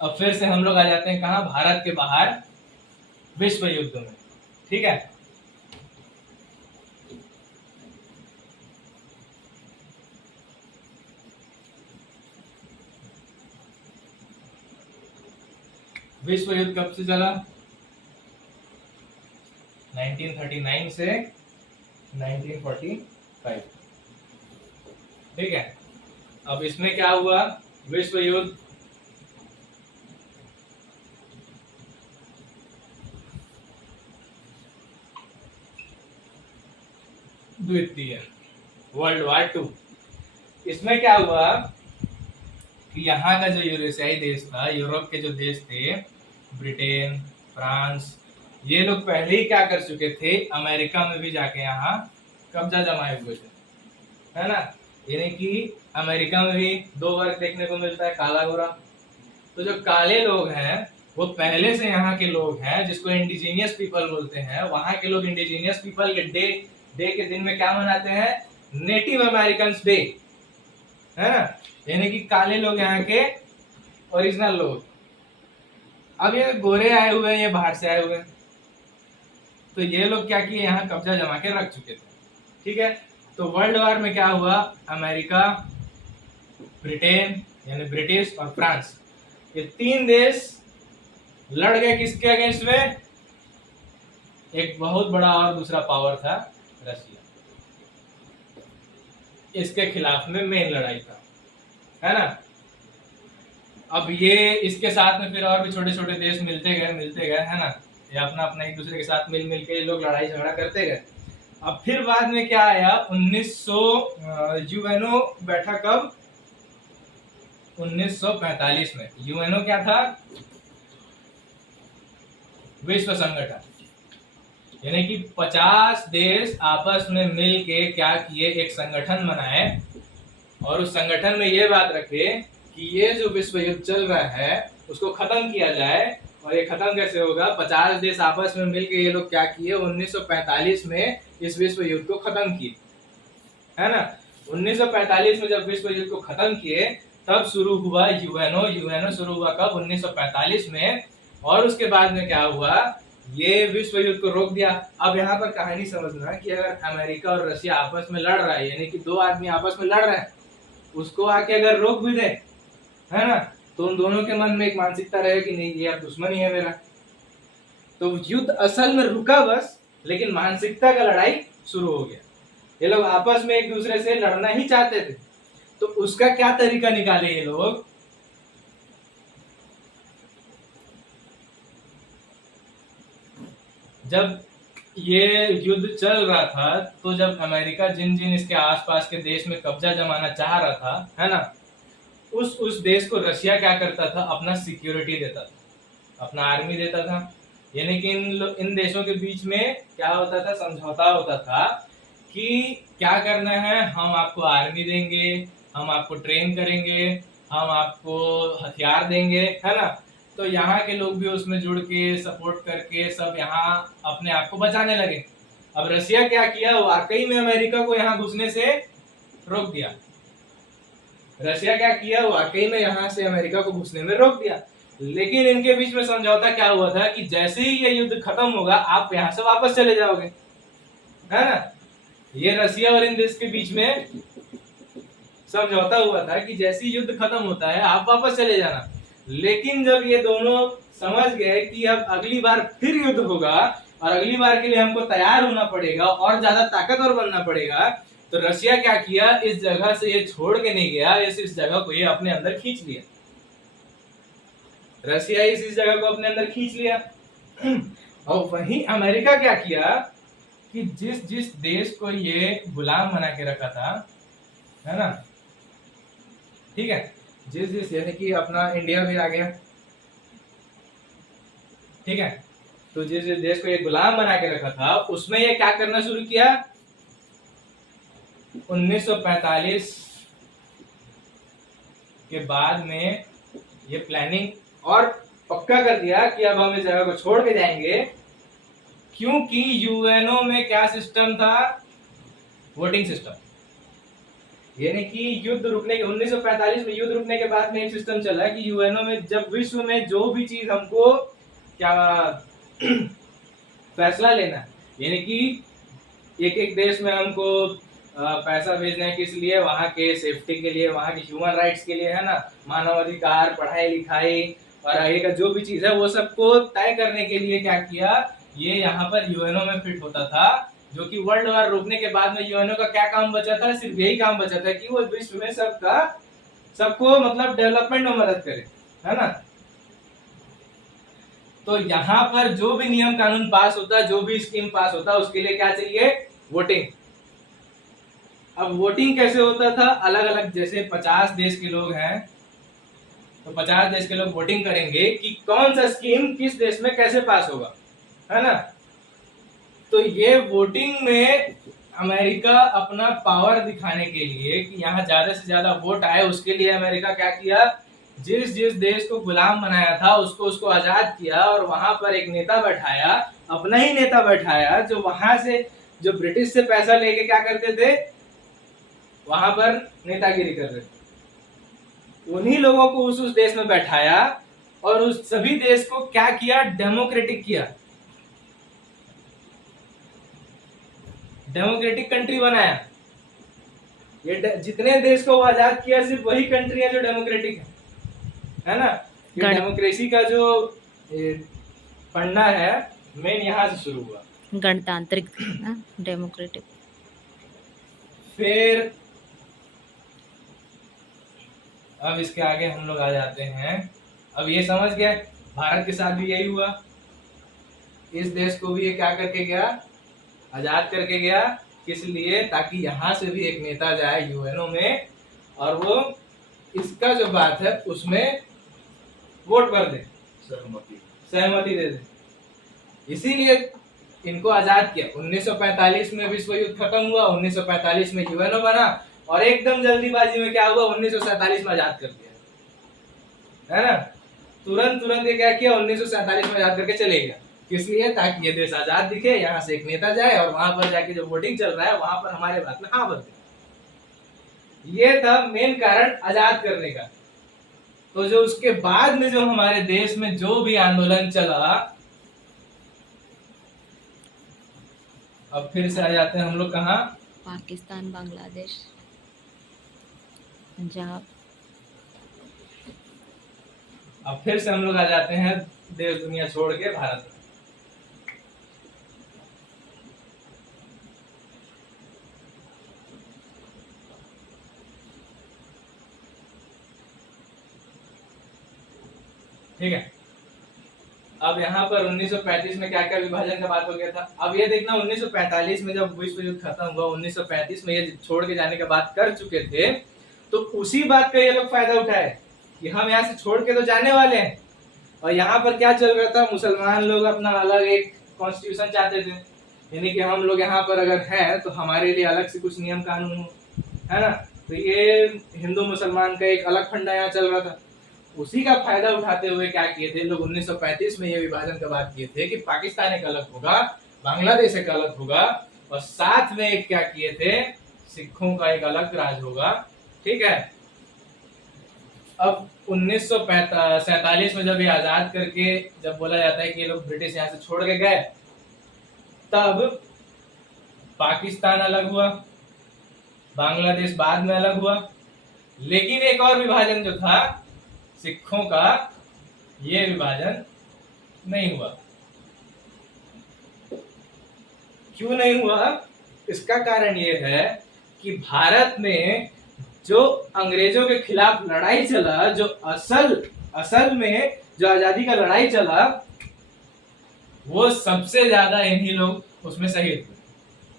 अब फिर से हम लोग आ जाते हैं कहाँ? भारत के बाहर विश्व युद्ध में। ठीक है, विश्व युद्ध कब से चला? 1939 से 1945। ठीक है, अब इसमें क्या हुआ? विश्व युद्ध द्वितीय, वर्ल्ड वार 2। इसमें क्या हुआ कि यहाँ का जो यूरोसियाई देश था, यूरोप के जो देश थे, ब्रिटेन, फ्रांस, ये लोग पहले ही क्या कर चुके थे? अमेरिका में भी जाके यहाँ कब्जा जमाए हुए थे, है ना। यानी कि अमेरिका में भी दो वर्ग देखने को मिलता है, काला गोरा। तो जो काले लोग हैं वो पहले से यहाँ के लोग हैं, जिसको इंडिजीनियस पीपल बोलते हैं। वहां के लोग इंडिजीनियस पीपल के डे के दिन में क्या मनाते हैं? नेटिव अमेरिकन डे, है ना। यानी कि काले लोग यहाँ के ओरिजिनल लोग। अब ये गोरे आए हुए हैं, ये बाहर से आए हुए हैं, तो ये लोग क्या किए? यहाँ कब्जा जमा के रख चुके थे। ठीक है, तो वर्ल्ड वार में क्या हुआ? अमेरिका, ब्रिटेन यानी ब्रिटिश और फ्रांस, ये तीन देश लड़ गए किसके अगेंस्ट में? एक बहुत बड़ा और दूसरा पावर था रशिया, इसके खिलाफ में मेन लड़ाई था, है ना। अब ये इसके साथ में फिर और भी छोटे छोटे देश मिलते गए, है ना। ये अपना अपना एक दूसरे के साथ मिल मिल के लोग लड़ाई झगड़ा करते गए। अब फिर बाद में क्या आया? 1900 यूएनओ बैठा कब? 1945 में। यूएनओ क्या था? विश्व संगठन, यानी कि 50 देश आपस में मिल के क्या किए? एक संगठन बनाए, और उस संगठन में ये बात रखे कि ये जो विश्व युद्ध चल रहा है उसको खत्म किया जाए। और ये खत्म कैसे होगा? 50 देश आपस में मिलकर ये लोग क्या किए? 1945 में इस विश्व युद्ध को खत्म किए, है ना। 1945 में जब विश्व युद्ध को खत्म किए तब शुरू हुआ यूएनओ। यूएनओ शुरू हुआ कब? 1945 में। और उसके बाद में क्या हुआ? ये विश्व युद्ध को रोक दिया। अब यहाँ पर कहानी समझना कि अगर अमेरिका और रशिया आपस में लड़ रहा है, यानी कि दो आदमी आपस में लड़ रहे हैं, उसको आके अगर रोक भी दे, है ना, तो उन दोनों के मन में एक मानसिकता रहे कि नहीं, ये अब दुश्मन ही है मेरा। तो युद्ध असल में रुका बस, लेकिन मानसिकता का लड़ाई शुरू हो गया। ये लोग आपस में एक दूसरे से लड़ना ही चाहते थे, तो उसका क्या तरीका निकाले ये लोग? जब ये युद्ध चल रहा था तो जब अमेरिका जिन जिन इसके आसपास के देश में कब्जा जमाना चाह रहा था, है ना, उस देश को रशिया क्या करता था? अपना सिक्योरिटी देता था, अपना आर्मी देता था। यानी कि इन देशों के बीच में क्या होता था? समझौता होता था कि क्या करना है, हम आपको आर्मी देंगे, हम आपको ट्रेन करेंगे, हम आपको हथियार देंगे, है ना, तो यहाँ के लोग भी उसमें जुड़ के सपोर्ट करके सब यहाँ अपने आप को बचाने लगे। अब रशिया क्या किया, वाकई में अमेरिका को यहाँ घुसने से रोक दिया। रशिया क्या किया, वाकई में यहाँ से अमेरिका को घुसने में रोक दिया। लेकिन इनके बीच में समझौता क्या हुआ था कि जैसे ही ये युद्ध खत्म होगा आप यहाँ से वापस चले जाओगे, है ना। ये रशिया और इन देश के बीच में समझौता हुआ था कि जैसे ही युद्ध खत्म होता है आप वापस चले जाना। लेकिन जब ये दोनों समझ गए कि अब अगली बार फिर युद्ध होगा और अगली बार के लिए हमको तैयार होना पड़ेगा और ज्यादा ताकतवर बनना पड़ेगा, तो रशिया क्या किया, इस जगह से ये छोड़ के नहीं गया, इस जगह को ये अपने अंदर खींच लिया। रशिया इस जगह को अपने अंदर खींच लिया। और वहीं अमेरिका क्या किया कि जिस जिस देश को ये गुलाम बना के रखा था, है ना, ठीक है, जिस जिस, यानी कि अपना इंडिया भी आ गया, ठीक है, तो जिस जिस देश को ये गुलाम बना के रखा था उसमें ये क्या करना शुरू किया, 1945 के बाद में ये प्लानिंग और पक्का कर दिया कि अब हम इस जगह को छोड़ के जाएंगे, क्योंकि यूएनओ में क्या सिस्टम था, वोटिंग सिस्टम। यानी कि युद्ध रुकने के 1945 में युद्ध रुकने के बाद में एक सिस्टम चला कि यूएनओ में जब विश्व में जो भी चीज हमको क्या फैसला लेना, यानी कि एक एक देश में हमको पैसा भेजना है, किस लिए, वहाँ के सेफ्टी के लिए, वहाँ के ह्यूमन राइट्स के लिए, है ना, मानव अधिकार, पढ़ाई लिखाई और आगे का जो भी चीज है वो सबको तय करने के लिए क्या किया, ये यहाँ पर यूएनओ में फिट होता था। जो कि वर्ल्ड वार रोकने के बाद में यूएनओ का क्या काम बचा था, सिर्फ यही काम बचा था कि वो विश्व में सबको मतलब डेवलपमेंट में मदद करे, है ना। तो यहाँ पर जो भी नियम कानून पास होता, जो भी स्कीम पास होता, उसके लिए क्या चाहिए, वोटिंग। अब वोटिंग कैसे होता था, अलग अलग, जैसे 50 देश के लोग हैं तो 50 देश के लोग वोटिंग करेंगे कि कौन सा स्कीम किस देश में कैसे पास होगा, है ना। तो ये वोटिंग में अमेरिका अपना पावर दिखाने के लिए कि यहाँ ज्यादा से ज्यादा वोट आए, उसके लिए अमेरिका क्या किया, जिस जिस देश को गुलाम बनाया था उसको आजाद किया और वहां पर एक नेता बैठाया, अपना ही नेता बैठाया, जो वहां से, जो ब्रिटिश से पैसा लेके क्या करते थे, वहां पर नेतागिरी कर रहे थे। उन्हीं लोगों को उस देश में बैठाया और उस सभी देश को क्या किया, डेमोक्रेटिक किया, डेमोक्रेटिक कंट्री बनाया। ये जितने देश को आजाद किया सिर्फ वही कंट्री है जो डेमोक्रेटिक है ना। ये डेमोक्रेसी का जो फंडा है मेन यहाँ से शुरू हुआ, गणतांत्रिक डेमोक्रेटिक। फिर अब इसके आगे हम लोग आ जाते हैं। अब ये समझ गए भारत के साथ भी यही हुआ, इस देश को भी ये क्या करके गया, आजाद करके गया। किस लिए, ताकि यहाँ से भी एक नेता जाए यूएनओ में और वो इसका जो बात है उसमें वोट कर दे, सहमति दे दे। इसीलिए इनको आजाद किया। 1945 में विश्व युद्ध खत्म हुआ, 1945 में यूएनओ बना और एकदम जल्दीबाजी में क्या हुआ, 1947 में आजाद कर दिया, है ना। तुरंत ये क्या किया, 1947 में आजाद करके चले गया। किस लिए, ताकि ये देश आजाद दिखे, यहाँ से एक नेता जाए और वहां पर जाके जो वोटिंग चल रहा है वहां पर हमारे बात में हाँ बोलते। ये था मेन कारण आजाद करने का। तो जो उसके बाद में जो हमारे देश में जो भी आंदोलन चला, अब फिर से आ जाते हैं हम लोग कहाँ, पाकिस्तान, बांग्लादेश, पंजाब। अब फिर से हम लोग आ जाते हैं देश दुनिया छोड़ के भारत में। ठीक है, अब यहाँ पर 1935 में क्या क्या विभाजन का बात हो गया था। अब ये देखना 1945 में जब विश्व युद्ध खत्म हुआ, 1935 में ये छोड़ के जाने का बात कर चुके थे, तो उसी बात का ये लोग फायदा उठाए कि हम यहाँ से छोड़ के तो जाने वाले हैं। और यहाँ पर क्या चल रहा था, मुसलमान लोग अपना अलग एक कॉन्स्टिट्यूशन चाहते थे, यानी कि हम लोग यहाँ पर अगर हैं तो हमारे लिए अलग से कुछ नियम कानून हो, है ना। तो ये हिंदू मुसलमान का एक अलग फंडा यहाँ चल रहा था। उसी का फायदा उठाते हुए क्या किए थे लोग 1935 में ये विभाजन का बात किए थे कि पाकिस्तान एक अलग होगा, बांग्लादेश एक अलग होगा, और साथ में एक क्या किए थे, सिखों का एक अलग राज होगा। ठीक है। अब 1947 में जब ये आजाद करके जब बोला जाता है कि ये लोग ब्रिटिश यहाँ से छोड़ के गए, तब पाकिस्तान अलग हुआ, बांग्लादेश बाद में अलग हुआ, लेकिन एक और विभाजन जो था सिखों का, ये विभाजन नहीं हुआ। क्यों नहीं हुआ? इसका कारण ये है कि भारत में जो अंग्रेजों के खिलाफ लड़ाई चला, जो असल में जो आजादी का लड़ाई चला, वो सबसे ज्यादा इन्हीं लोग उसमें शहीद हुए।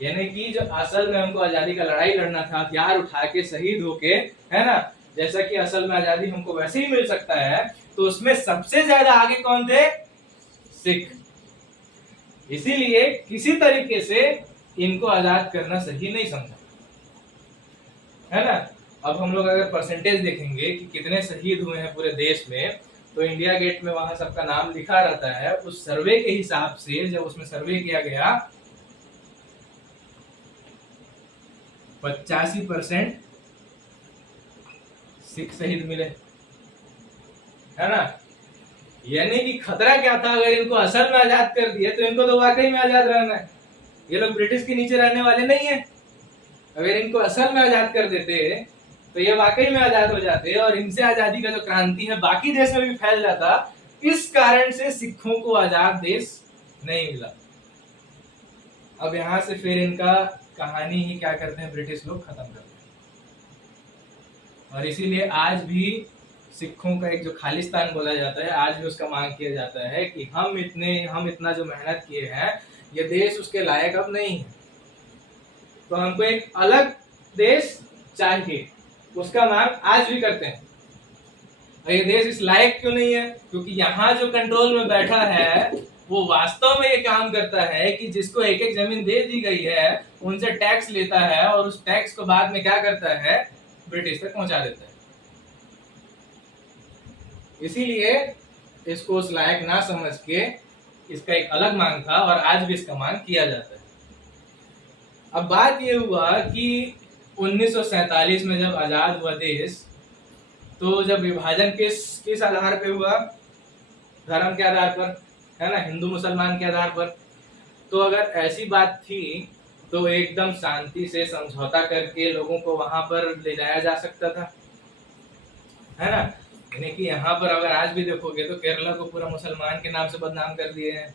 यानी कि जो असल में हमको आजादी का लड़ाई लड़ना था, हथियार उठा के शहीद होके, है ना, जैसा कि असल में आजादी हमको वैसे ही मिल सकता है, तो उसमें सबसे ज्यादा आगे कौन थे? सिख। इसीलिए किसी तरीके से इनको आजाद करना सही नहीं समझा, है ना। अब हम लोग अगर परसेंटेज देखेंगे कि कितने शहीद हुए हैं पूरे देश में, तो इंडिया गेट में वहां सबका नाम लिखा रहता है। उस सर्वे के हिसाब से जब उसमें सर्वे किया गया, 85% सिख शहीद मिले, है ना। यानी कि खतरा क्या था, अगर इनको असल में आजाद कर दिए तो इनको तो वाकई में आजाद रहना है, ये लोग ब्रिटिश के नीचे रहने वाले नहीं है। अगर इनको असल में आजाद कर देते तो ये वाकई में आजाद हो जाते, और इनसे आजादी का जो क्रांति है बाकी देश में भी फैल जाता। इस कारण से सिखों को आजाद देश नहीं मिला। अब यहां से फिर इनका कहानी ही क्या करते हैं ब्रिटिश लोग, खत्म करते हैं। और इसीलिए आज भी सिखों का एक जो खालिस्तान बोला जाता है, आज भी उसका मांग किया जाता है कि हम इतना जो मेहनत किए हैं, ये देश उसके लायक अब नहीं है, तो हमको एक अलग देश चाहिए। उसका मांग आज भी करते हैं। और ये देश इस लायक क्यों नहीं है? क्योंकि यहाँ जो कंट्रोल में बैठा है वो वास्तव में ये काम करता है कि जिसको एक एक जमीन दे दी गई है उनसे टैक्स लेता है, और उस टैक्स को बाद में क्या करता है, ब्रिटिश तक पहुंचा देता है। इसीलिए इसको उस लायक ना समझ के इसका एक अलग मांग था, और आज भी इसका मांग किया जाता है। अब बात ये हुआ कि 1947 में जब आजाद हुआ देश, तो जब विभाजन किस आधार पे हुआ? धर्म के आधार पर, है ना, हिंदू मुसलमान के आधार पर। तो अगर ऐसी बात थी तो एकदम शांति से समझौता करके लोगों को वहां पर ले जाया जा सकता था, है ना। यानी कि यहाँ पर अगर आज भी देखोगे तो केरला को पूरा मुसलमान के नाम से बदनाम कर दिए हैं।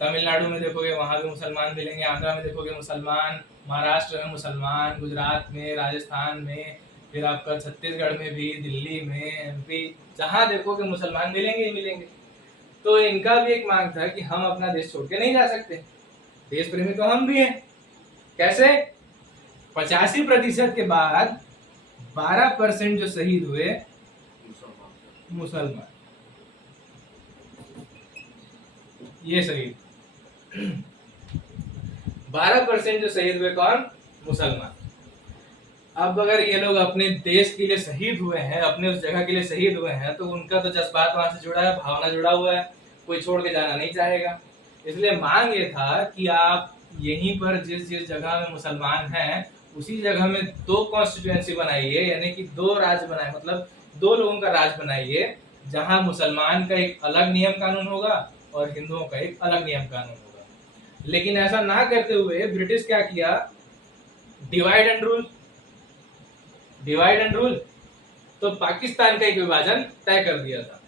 तमिलनाडु में देखोगे वहां भी मुसलमान मिलेंगे, आंध्रा में देखोगे मुसलमान, महाराष्ट्र में मुसलमान, गुजरात में, राजस्थान में, फिर आपका छत्तीसगढ़ में भी, दिल्ली में, एमपी, जहां देखोगे मुसलमान मिलेंगे ही मिलेंगे। तो इनका भी एक मांग था कि हम अपना देश छोड़ के नहीं जा सकते, देश प्रेमी तो हम भी हैं। कैसे? 85% के बाद 12% जो शहीद हुए मुसलमान, ये शहीद 12% जो शहीद हुए कौन? मुसलमान। अब अगर ये लोग अपने देश के लिए शहीद हुए हैं, अपने उस जगह के लिए शहीद हुए हैं, तो उनका तो जज्बात वहां से जुड़ा है, भावना जुड़ा हुआ है, कोई छोड़ के जाना नहीं चाहेगा। इसलिए मांग ये था कि आप यहीं पर जिस जिस जगह में मुसलमान हैं उसी जगह में 2 कॉन्स्टिट्यूएंसी बनाइए, यानी कि 2 राज्य बनाए, मतलब 2 लोगों का राज्य बनाइए, जहां मुसलमान का एक अलग नियम कानून होगा और हिंदुओं का एक अलग नियम कानून होगा। लेकिन ऐसा ना करते हुए ब्रिटिश क्या किया? Divide and rule. Divide and rule, तो पाकिस्तान का एक विभाजन तय कर दिया था।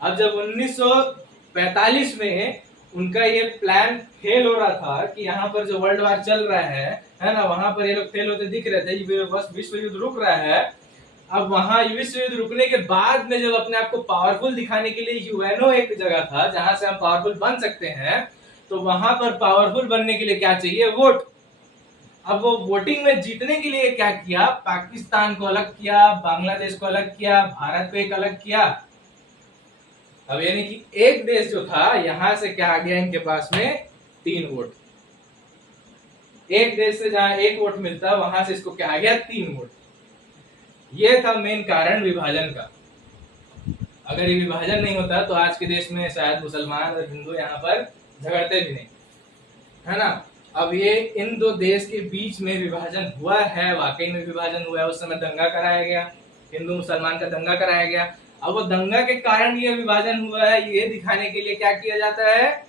अब जब 1945 में उनका ये प्लान फेल हो रहा था कि यहाँ पर जो वर्ल्ड वार चल रहा है ना, वहां पर ये लोग फेल होते दिख रहे थे, बस विश्व युद्ध रुक रहा है। अब वहां विश्व युद्ध रुकने के बाद में जब अपने आप को पावरफुल दिखाने के लिए यूएनओ एक जगह था जहां से हम पावरफुल बन सकते हैं, तो वहां पर पावरफुल बनने के लिए क्या चाहिए? वोट। अब वो वोटिंग में जीतने के लिए क्या किया? पाकिस्तान को अलग किया, बांग्लादेश को अलग किया, भारत को एक अलग किया। अब यानी कि एक देश जो था, यहां से क्या आ गया इनके पास में? 3 वोट। एक देश से जहां 1 वोट मिलता, वहां से इसको क्या आ गया? 3 वोट। ये था मेन कारण विभाजन का। अगर ये विभाजन नहीं होता तो आज के देश में शायद मुसलमान और हिंदू यहाँ पर झगड़ते भी नहीं, है ना। अब ये इन दो देश के बीच में विभाजन हुआ है, वाकई में विभाजन हुआ है। उस समय दंगा कराया गया, हिंदू मुसलमान का दंगा कराया गया। अब वो दंगा के कारण ये विभाजन हुआ है, ये दिखाने के लिए क्या किया जाता है,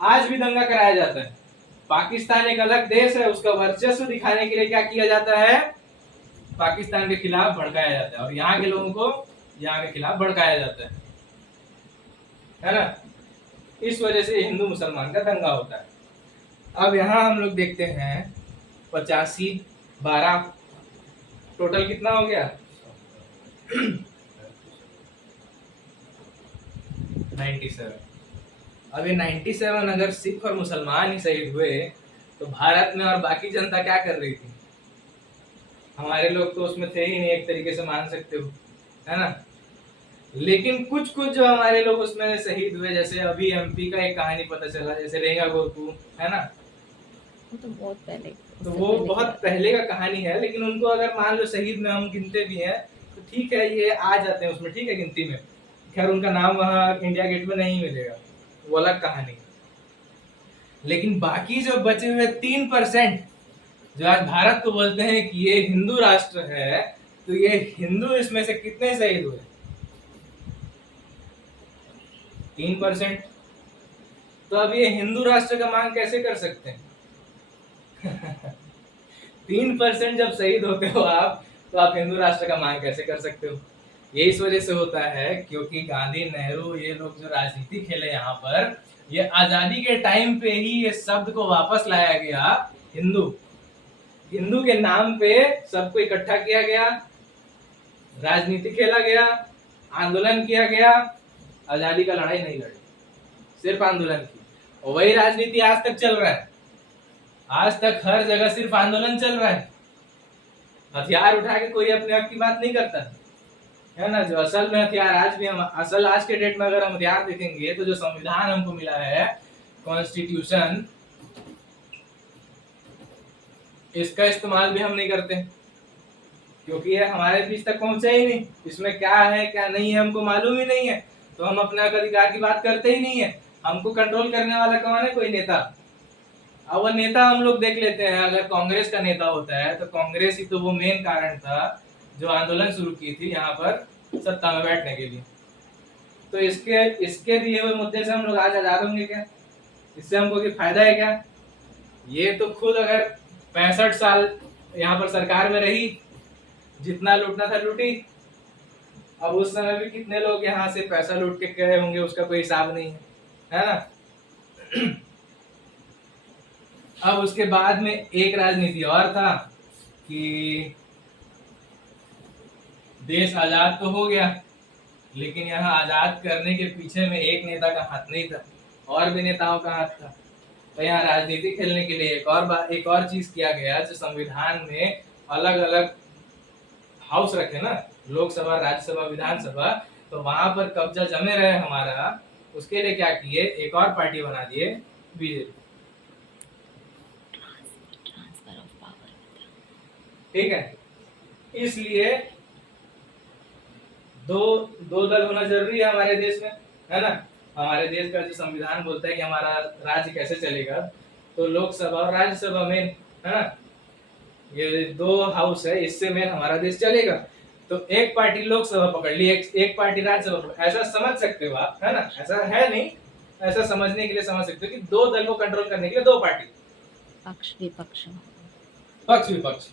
आज भी दंगा कराया जाता है। पाकिस्तान एक अलग देश है, उसका वर्चस्व दिखाने के लिए क्या किया जाता है, पाकिस्तान के खिलाफ भड़काया जाता है, और यहाँ के लोगों को यहाँ के खिलाफ भड़काया जाता है ना। इस वजह से हिंदू मुसलमान का दंगा होता है। अब यहाँ हम लोग देखते हैं 85 12 टोटल कितना हो गया 97। अब ये 97 अगर सिख और मुसलमान ही शहीद हुए तो भारत में और बाकी जनता क्या कर रही थी, हमारे लोग तो उसमें थे ही नहीं, एक तरीके से मान सकते हो, है ना। लेकिन कुछ कुछ जो हमारे लोग उसमें शहीद हुए, जैसे अभी एमपी का एक कहानी पता चला, जैसे रेंगा गोकू, है ना, वो तो बहुत पहले, तो वो बहुत पहले का कहानी है। लेकिन उनको अगर मान लो शहीद में हम गिनते भी हैं तो ठीक है, ये आ जाते हैं उसमें, ठीक है, गिनती में। खैर उनका नाम वहाँ इंडिया गेट में नहीं मिलेगा, वो अलग कहानी है। लेकिन बाकी जो बचे हुए 3% जो आज भारत को बोलते हैं कि ये हिंदू राष्ट्र है, तो ये हिंदू इसमें से कितने शहीद हुए, 3%। तो अब ये हिंदू राष्ट्र का मांग कैसे कर सकते हैं 3% जब शहीद होते हो आप, तो आप हिंदू राष्ट्र का मांग कैसे कर सकते हो। ये इस वजह से होता है क्योंकि गांधी, नेहरू, ये लोग जो राजनीति खेले यहाँ पर, ये आजादी के टाइम पे ही ये शब्द को वापस लाया गया, हिंदू। हिंदू के नाम पे सबको इकट्ठा किया गया, राजनीति खेला गया, आंदोलन किया गया, आजादी का लड़ाई नहीं लड़ी, सिर्फ आंदोलन की। और वही राजनीति आज तक चल रहा है, आज तक हर जगह सिर्फ आंदोलन चल रहा है, हथियार उठा के कोई अपने हक की बात नहीं करता है ना। जो असल में हथियार आज भी हम असल आज के डेट में अगर हम हथियार देखेंगे तो जो संविधान हमको मिला है, कॉन्स्टिट्यूशन, इसका इस्तेमाल भी हम नहीं करते क्योंकि ये हमारे बीच तक पहुंचा ही नहीं। इसमें क्या है क्या नहीं है हमको मालूम ही नहीं है, तो हम अपने अधिकार की बात करते ही नहीं है। हमको कंट्रोल करने वाला कौन है, कोई नेता। अब वो नेता हम लोग देख लेते हैं, अगर कांग्रेस का नेता होता है तो कांग्रेस ही तो वो मेन कारण था जो आंदोलन शुरू की थी यहाँ पर सत्ता में बैठने के लिए। तो इसके दिए हुए मुद्दे से हम लोग आज आजाद होंगे क्या, इससे हमको कोई फायदा है क्या। ये तो खुद अगर 65 साल यहाँ पर सरकार में रही, जितना लूटना था लूटी। अब उस समय भी कितने लोग यहाँ से पैसा लूट के गए होंगे उसका कोई हिसाब नहीं है ना। अब उसके बाद में एक राजनीति और था कि देश आजाद तो हो गया, लेकिन यहाँ आजाद करने के पीछे में एक नेता का हाथ नहीं था, और भी नेताओं का हाथ था। तो यहाँ राजनीति खेलने के लिए एक और चीज किया गया, जो संविधान में अलग अलग हाउस रखे ना, लोकसभा, राज्यसभा, विधानसभा, तो वहां पर कब्जा जमे रहे हमारा, उसके लिए क्या किए, एक और पार्टी बना दिए, बीजेपी। ठीक है, इसलिए दो दल होना जरूरी है हमारे देश में, है ना। हमारे देश का जो संविधान बोलता है कि हमारा राज्य कैसे चलेगा, तो लोकसभा और राज्यसभा में, है ना, ये दो हाउस है, इससे में हमारा देश चलेगा। तो एक पार्टी लोकसभा पकड़ ली, एक पार्टी राज्यसभा पकड़, ऐसा समझ सकते हो आप, है ना। ऐसा है नहीं, ऐसा समझने के लिए समझ सकते हो कि दो दल को कंट्रोल करने के लिए दो पार्टी, पक्ष विपक्ष, पक्ष विपक्ष।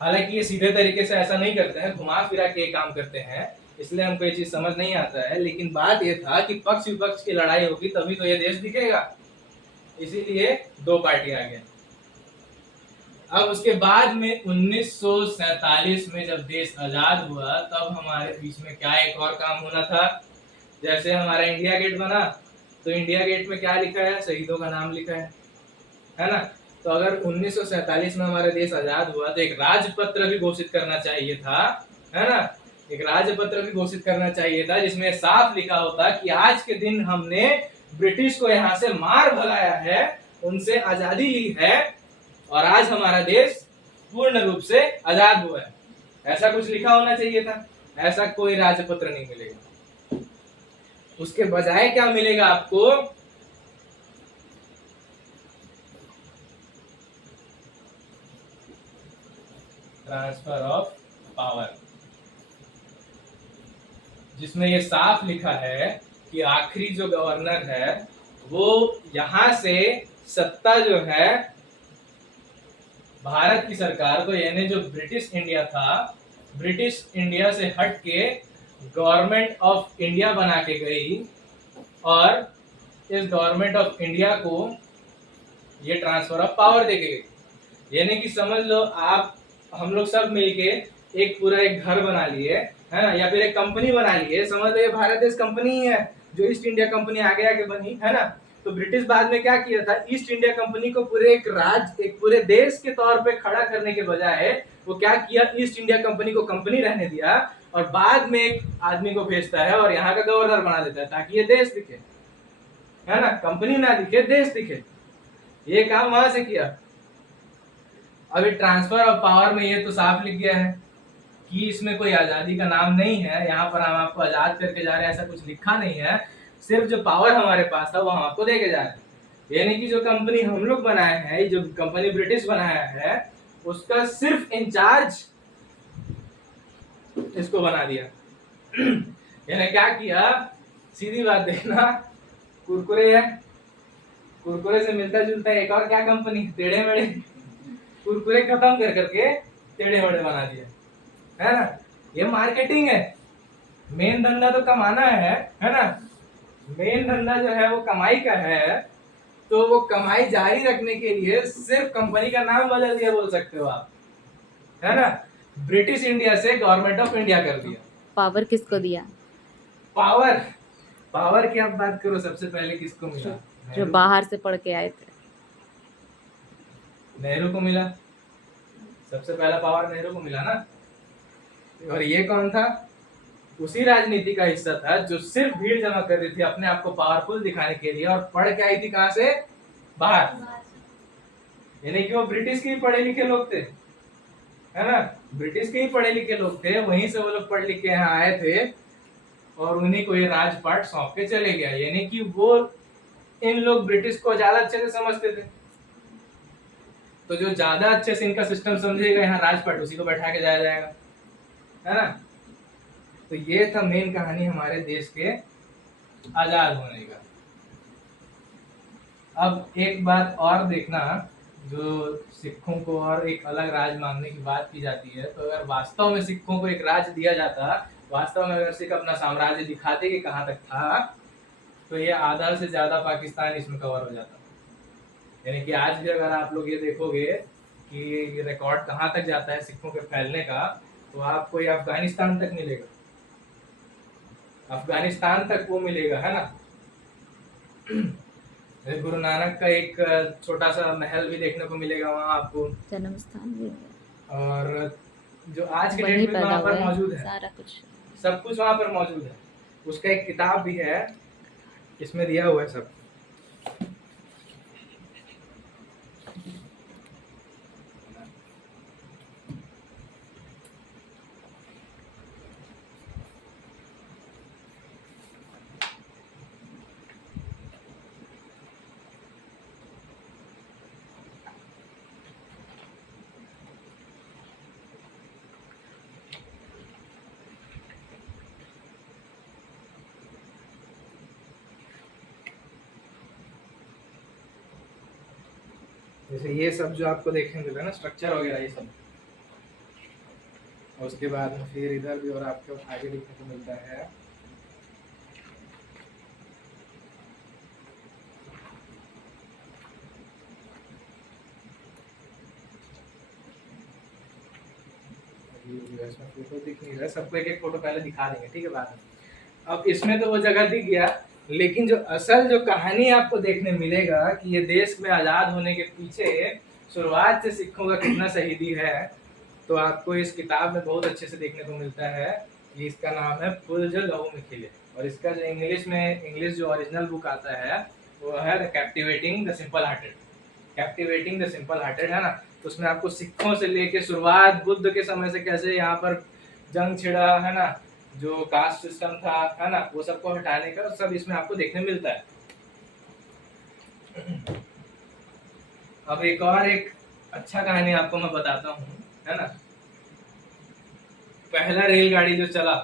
हालांकि ये सीधे तरीके से ऐसा नहीं करते हैं, घुमा फिरा के काम करते हैं, इसलिए हमको ये चीज समझ नहीं आता है। लेकिन बात ये था कि पक्ष विपक्ष की लड़ाई होगी तभी तो ये देश दिखेगा, इसीलिए दो पार्टी आ गए। अब उसके बाद में 1947 में जब देश आजाद हुआ, तब हमारे बीच में क्या एक और काम होना था। जैसे हमारा इंडिया गेट बना, तो इंडिया गेट में क्या लिखा है, शहीदों का नाम लिखा है ना। तो अगर 1947 में हमारा देश आजाद हुआ तो एक राजपत्र भी घोषित करना चाहिए था, है ना। एक राजपत्र भी घोषित करना चाहिए था जिसमें साफ लिखा होता कि आज के दिन हमने ब्रिटिश को यहाँ से मार भगाया है, उनसे आजादी ली है, और आज हमारा देश पूर्ण रूप से आजाद हुआ है। ऐसा कुछ लिखा होना चाहिए था, ऐसा कोई राजपत्र नहीं मिलेगा। उसके बजाय क्या मिलेगा आपको, ट्रांसफर ऑफ पावर, जिसमें ये साफ लिखा है कि आखिरी जो गवर्नर है वो यहां से सत्ता जो है भारत की सरकार को, यानी जो ब्रिटिश इंडिया था, ब्रिटिश इंडिया से हट के गवर्नमेंट ऑफ इंडिया बना के गई, और इस गवर्नमेंट ऑफ इंडिया को ये ट्रांसफर ऑफ पावर दे के गई। यानी कि समझ लो आप, हम लोग सब मिलके एक पूरा एक घर बना लिए है ना, या फिर एक कंपनी बना लिए, समझ लो ये भारत देश कंपनी ही है जो ईस्ट इंडिया कंपनी आगे आगे बनी है ना। तो ब्रिटिश बाद में क्या किया था, ईस्ट इंडिया कंपनी को पूरे एक राज्य, एक पूरे देश के तौर पे खड़ा करने के बजाय वो क्या किया, ईस्ट इंडिया कंपनी को कंपनी रहने दिया और बाद में एक आदमी को भेजता है और यहाँ का गवर्नर बना देता है ताकि ये देश दिखे, है ना, कंपनी ना दिखे देश दिखे। ये काम वहां से किया। अभी ट्रांसफर ऑफ पावर में ये तो साफ लिख गया है कि इसमें कोई आजादी का नाम नहीं है, यहाँ पर हम आपको आजाद करके जा रहे हैं ऐसा कुछ लिखा नहीं है, सिर्फ जो पावर हमारे पास था वो हम आपको देके जा रहे हैं। यानी कि जो कंपनी हम लोग बनाए हैं, जो कंपनी ब्रिटिश बनाया है, उसका सिर्फ इंचार्ज इसको बना दिया। यानी क्या किया, सीधी बात देखना, कुरकुरे है, कुरकुरे से मिलता जुलता एक और क्या कंपनी, टेढ़े मेढ़े, कुरकुरे खत्म कर करके टेढ़े मेढ़े बना दिया, है ना। ये मार्केटिंग है, मेन धंधा तो कमाना है ना, मेन धंधा जो है वो कमाई का है। तो वो कमाई जारी रखने के लिए सिर्फ कंपनी का नाम बदल दिया बोल सकते हो आप, है ना। ब्रिटिश इंडिया से गवर्नमेंट ऑफ इंडिया कर दिया। पावर किसको दिया? पावर, पावर की आप बात करो, सबसे पहले किसको मिला? जो बाहर से पढ़ के आए थे, नेहरू को मिला। सबसे पहला पावर नेहरू को मिला ना। और ये कौन था? उसी राजनीति का हिस्सा था जो सिर्फ भीड़ जमा कर रही थी अपने आप को पावरफुल दिखाने के लिए, और पढ़ के आई थी कहां से? बाहर। यानी कि वो ब्रिटिश के ही पढ़े लिखे लोग थे, है ना, ब्रिटिश के ही पढ़े लिखे लोग थे, वहीं से वो लोग पढ़ लिख के यहाँ आए थे और उन्हीं को ये राजपाट सौंप के चले गया। यानी कि वो, इन लोग ब्रिटिश को ज्यादा अच्छे से समझते थे, तो जो ज्यादा अच्छे से इनका सिस्टम समझेगा यहाँ राजपाट उसी को बैठा के जाया जाएगा, है ना। तो ये था मेन कहानी हमारे देश के आजाद होने का। अब एक बात और देखना, जो सिखों को और एक अलग राज मांगने की बात की जाती है, तो अगर वास्तव में सिखों को एक राज्य दिया जाता, वास्तव में अगर सिख अपना साम्राज्य दिखाते कि कहाँ तक था, तो ये आधा से ज्यादा पाकिस्तान इसमें कवर हो जाता। यानी कि आज भी अगर आप लोग ये देखोगे कि रिकॉर्ड कहाँ तक जाता है सिखों के फैलने का, तो आपको ये अफगानिस्तान तक मिलेगा, अफगानिस्तान तक वो मिलेगा, है ना। गुरु नानक का एक छोटा सा महल भी देखने को मिलेगा वहाँ आपको, जन्म स्थान भी, और जो आज के वहीं डेट में पैदा वहाँ पर हुए, मौजूद है, सारा कुछ सब कुछ वहाँ पर मौजूद है। उसका एक किताब भी है, इसमें दिया हुआ है सब। जैसे ये सब जो आपको देखने मिल रहा है ना, स्ट्रक्चर वगैरह ये सब, और उसके बाद में फिर इधर भी और आपको आगे देखने को मिलता है। इसमें फोटो दिख नहीं रहा, सबको एक एक फोटो पहले दिखा देंगे, ठीक है बाद में। अब इसमें तो वो जगह दिख गया, लेकिन जो असल जो कहानी आपको देखने मिलेगा कि ये देश में आजाद होने के पीछे शुरुआत से सिखों का कितना शहीदी है, तो आपको इस किताब में बहुत अच्छे से देखने को मिलता है। कि इसका नाम है फूल जो लहू में खिले, और इसका जो इंग्लिश जो ओरिजिनल बुक आता है वो है the captivating the simple hearted, captivating the simple hearted, है ना। तो उसमें आपको सिखों से लेके शुरुआत बुद्ध के समय से कैसे यहाँ पर जंग छिड़ा, है ना, जो कास्ट सिस्टम था, है ना, वो सबको हटाने का सब इसमें आपको देखने मिलता है। अब एक अच्छा कहानी आपको मैं बताता हूँ, है ना। पहला रेलगाड़ी जो चला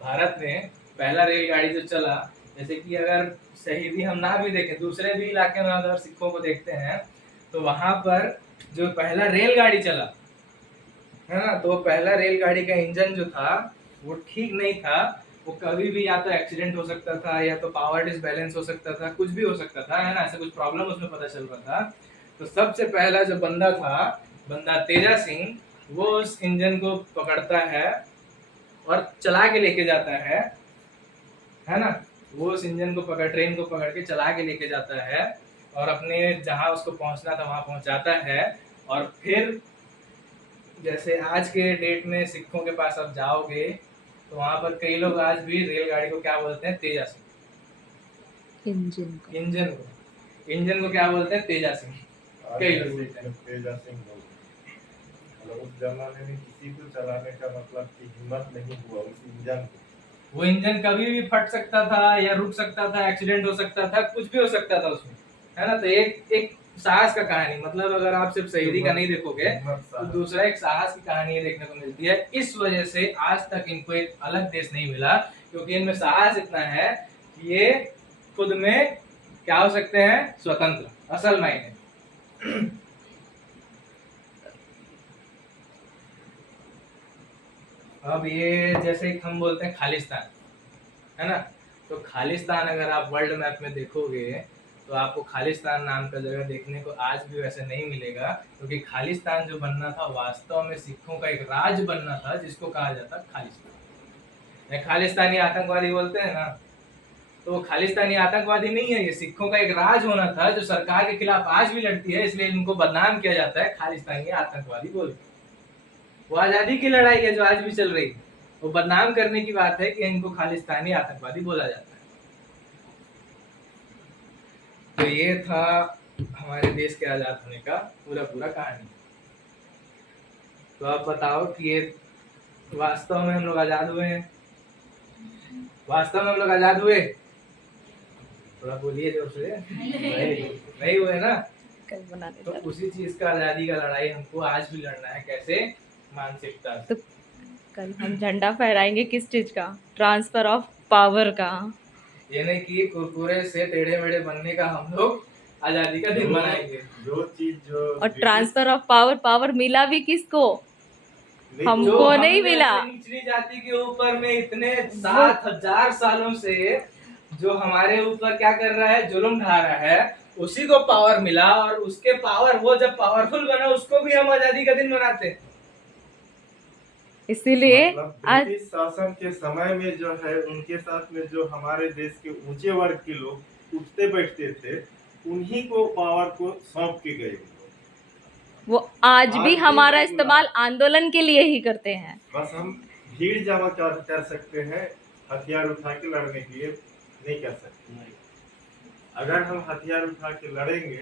भारत में, पहला रेलगाड़ी जो चला, जैसे कि अगर शहीदी हम ना भी देखें, दूसरे भी इलाके में अगर सिखों को देखते हैं तो वहां पर जो पहला रेलगाड़ी चला, है ना, तो पहला रेलगाड़ी का इंजन जो था वो ठीक नहीं था। वो कभी भी या तो एक्सीडेंट हो सकता था, या तो पावर डिसबैलेंस हो सकता था, कुछ भी हो सकता था, है ना, ऐसा कुछ प्रॉब्लम उसमें पता चल रहा था। तो सबसे पहला जो बंदा था, बंदा तेजा सिंह, वो उस इंजन को पकड़ता है और चला के लेके जाता है ना। वो उस इंजन को ट्रेन को पकड़ के चला के लेके जाता है और अपने जहां उसको पहुंचना था वहां पहुंचाता है। और फिर जैसे आज के डेट में सिखों के पास आप जाओगे तो वहां पर कई लोग आज भी रेलगाड़ी को क्या बोलते हैं, तेजा सिंह। इंजन को क्या बोलते हैं, तेजा सिंह। कई लोग बोलते हैं तेजा सिंह बोलते हैं। मतलब उस जमाने में किसी को चलाने का मतलब कि हिम्मत नहीं हुआ उस इंजन को। वो इंजन कभी भी फट सकता था या रुक सकता था, एक्सीडेंट हो सकता था, कुछ भी हो सकता था उसमें, है ना। तो एक साहस का कहानी, मतलब अगर आप सिर्फ शहीदी का नहीं देखोगे तो दूसरा एक साहस की कहानी ये देखने को मिलती है। इस वजह से आज तक इनको एक अलग देश नहीं मिला, क्योंकि इनमें साहस इतना है कि ये खुद में क्या हो सकते हैं, स्वतंत्र, असल मायने। अब ये जैसे हम बोलते हैं खालिस्तान, है ना, तो खालिस्तान अगर आप वर्ल्ड मैप में देखोगे तो आपको खालिस्तान नाम का जगह देखने को आज भी वैसे नहीं मिलेगा, क्योंकि खालिस्तान जो बनना था वास्तव में सिखों का एक राज बनना था, जिसको कहा जाता खालिस्तान। खालिस्तानी आतंकवादी बोलते हैं ना, तो वो खालिस्तानी आतंकवादी नहीं है, ये सिखों का एक राज होना था जो सरकार के खिलाफ आज भी लड़ती है, इसलिए इनको बदनाम किया जाता है खालिस्तानी आतंकवादी बोल के। वो आजादी की लड़ाई है जो आज भी चल रही है, वो बदनाम करने की बात है कि इनको खालिस्तानी आतंकवादी बोला जाता है। तो ये था हमारे देश के आजाद होने का पूरा कहानी। तो आप बताओ कि ये वास्तव में हम लोग आजाद हुए हैं? वास्तव में हम लोग आजाद हुए? थोड़ा बोलिए जोर से। नहीं हुए ना। तो उसी चीज का, आजादी का लड़ाई हमको आज भी लड़ना है। कैसे? मानसिकता। तो कल हम झंडा फहराएंगे किस चीज का? ट्रांसफर ऑफ पावर का। ये नहीं कि कुरकुरे से टेढ़े मेढ़े बनने का हम लोग आजादी का दिन मनाएंगे। जो चीज जो और ट्रांसफर ऑफ पावर मिला भी किसको? हमको नहीं मिला। निचली जाति के ऊपर में इतने 7,000 सालों से जो हमारे ऊपर क्या कर रहा है, जुल्म ढा रहा है, उसी को पावर मिला, और उसके पावर, वो जब पावरफुल बना उसको भी हम आजादी का दिन मनाते हैं। इसीलिए मतलब ब्रिटिश शासन के समय में जो है उनके साथ में जो हमारे देश के ऊंचे वर्ग के लोग उठते बैठते थे, उन्हीं को पावर को सौंप के गए। वो आज भी हमारा इस्तेमाल आंदोलन के लिए ही करते हैं। बस हम भीड़ जमा कर सकते हैं, हथियार उठा के लड़ने के लिए नहीं कर सकते। अगर हम हथियार उठा के लड़ेंगे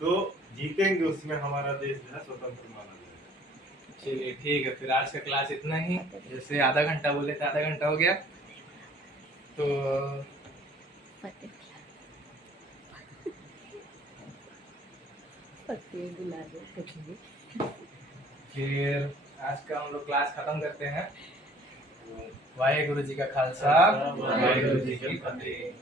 तो जीतेंगे, उसमें हमारा देश जो है स्वतंत्र माना जाएगा। चलिए ठीक है, फिर आज का क्लास इतना ही। जैसे आधा घंटा बोले थे, आधा घंटा हो गया। तो फिर आज का हम लोग क्लास खत्म करते हैं। वाहेगुरु जी का खालसा, वाहेगुरु जी की फतेह।